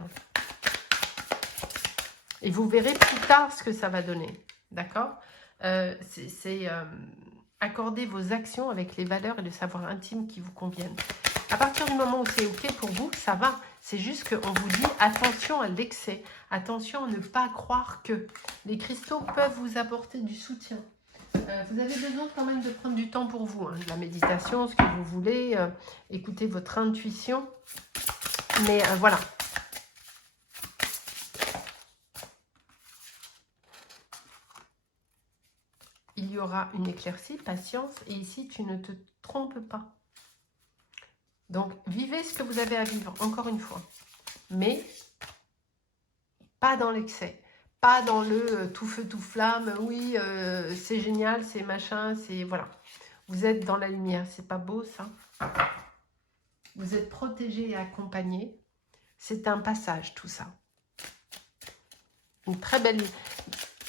Et vous verrez plus tard ce que ça va donner. D'accord ? Accorder vos actions avec les valeurs et le savoir intime qui vous conviennent. À partir du moment où c'est OK pour vous, ça va. C'est juste qu'on vous dit attention à l'excès. Attention à ne pas croire que les cristaux peuvent vous apporter du soutien. Vous avez besoin quand même de prendre du temps pour vous. Hein, de la méditation, ce que vous voulez. Écoutez votre intuition. Mais voilà. Il y aura une éclaircie, patience. Et ici, tu ne te trompes pas. Donc, vivez ce que vous avez à vivre, encore une fois. Mais pas dans l'excès. Pas dans le tout feu, tout flamme. Oui, c'est génial, c'est machin, c'est... Voilà. Vous êtes dans la lumière. C'est pas beau, ça? Vous êtes protégé et accompagné. C'est un passage, tout ça. Une très belle...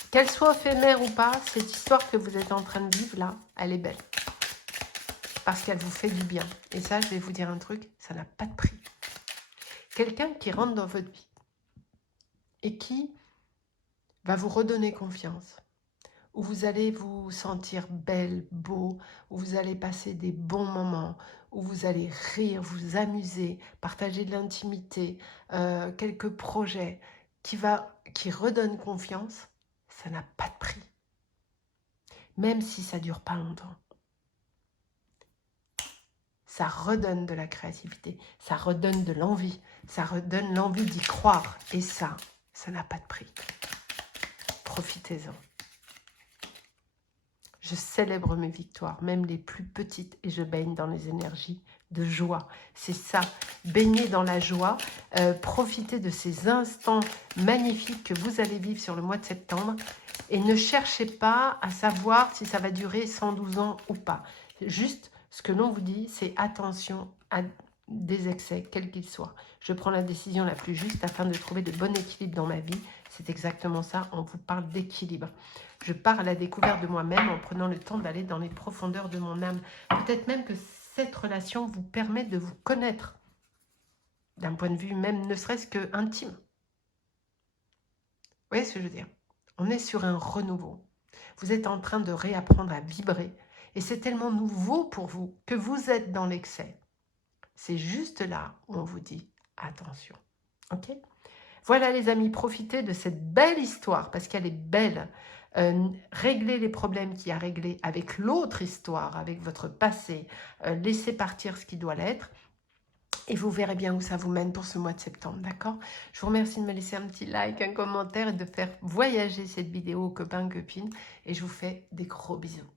Qu'elle soit éphémère ou pas, cette histoire que vous êtes en train de vivre, là, elle est belle. Parce qu'elle vous fait du bien. Et ça, je vais vous dire un truc, ça n'a pas de prix. Quelqu'un qui rentre dans votre vie et qui va vous redonner confiance, où vous allez vous sentir belle, beau, où vous allez passer des bons moments, où vous allez rire, vous amuser, partager de l'intimité, quelques projets, qui redonne confiance, ça n'a pas de prix. Même si ça ne dure pas longtemps. Ça redonne de la créativité, ça redonne de l'envie, ça redonne l'envie d'y croire. Et ça n'a pas de prix. Profitez-en. Je célèbre mes victoires, même les plus petites, et je baigne dans les énergies de joie. C'est ça, baignez dans la joie, profitez de ces instants magnifiques que vous allez vivre sur le mois de septembre, et ne cherchez pas à savoir si ça va durer 112 ans ou pas. Juste, ce que l'on vous dit, c'est attention à des excès, quels qu'ils soient. Je prends la décision la plus juste afin de trouver de bon équilibre dans ma vie. C'est exactement ça, on vous parle d'équilibre. Je pars à la découverte de moi-même en prenant le temps d'aller dans les profondeurs de mon âme. Peut-être même que cette relation vous permet de vous connaître d'un point de vue même, ne serait-ce que intime. Vous voyez ce que je veux dire? On est sur un renouveau. Vous êtes en train de réapprendre à vibrer. Et c'est tellement nouveau pour vous que vous êtes dans l'excès. C'est juste là où on vous dit attention. Ok? Voilà les amis, profitez de cette belle histoire parce qu'elle est belle. Réglez les problèmes qu'il y a réglés avec l'autre histoire, avec votre passé. Laissez partir ce qui doit l'être. Et vous verrez bien où ça vous mène pour ce mois de septembre, d'accord? Je vous remercie de me laisser un petit like, un commentaire et de faire voyager cette vidéo aux copains, copines. Et je vous fais des gros bisous.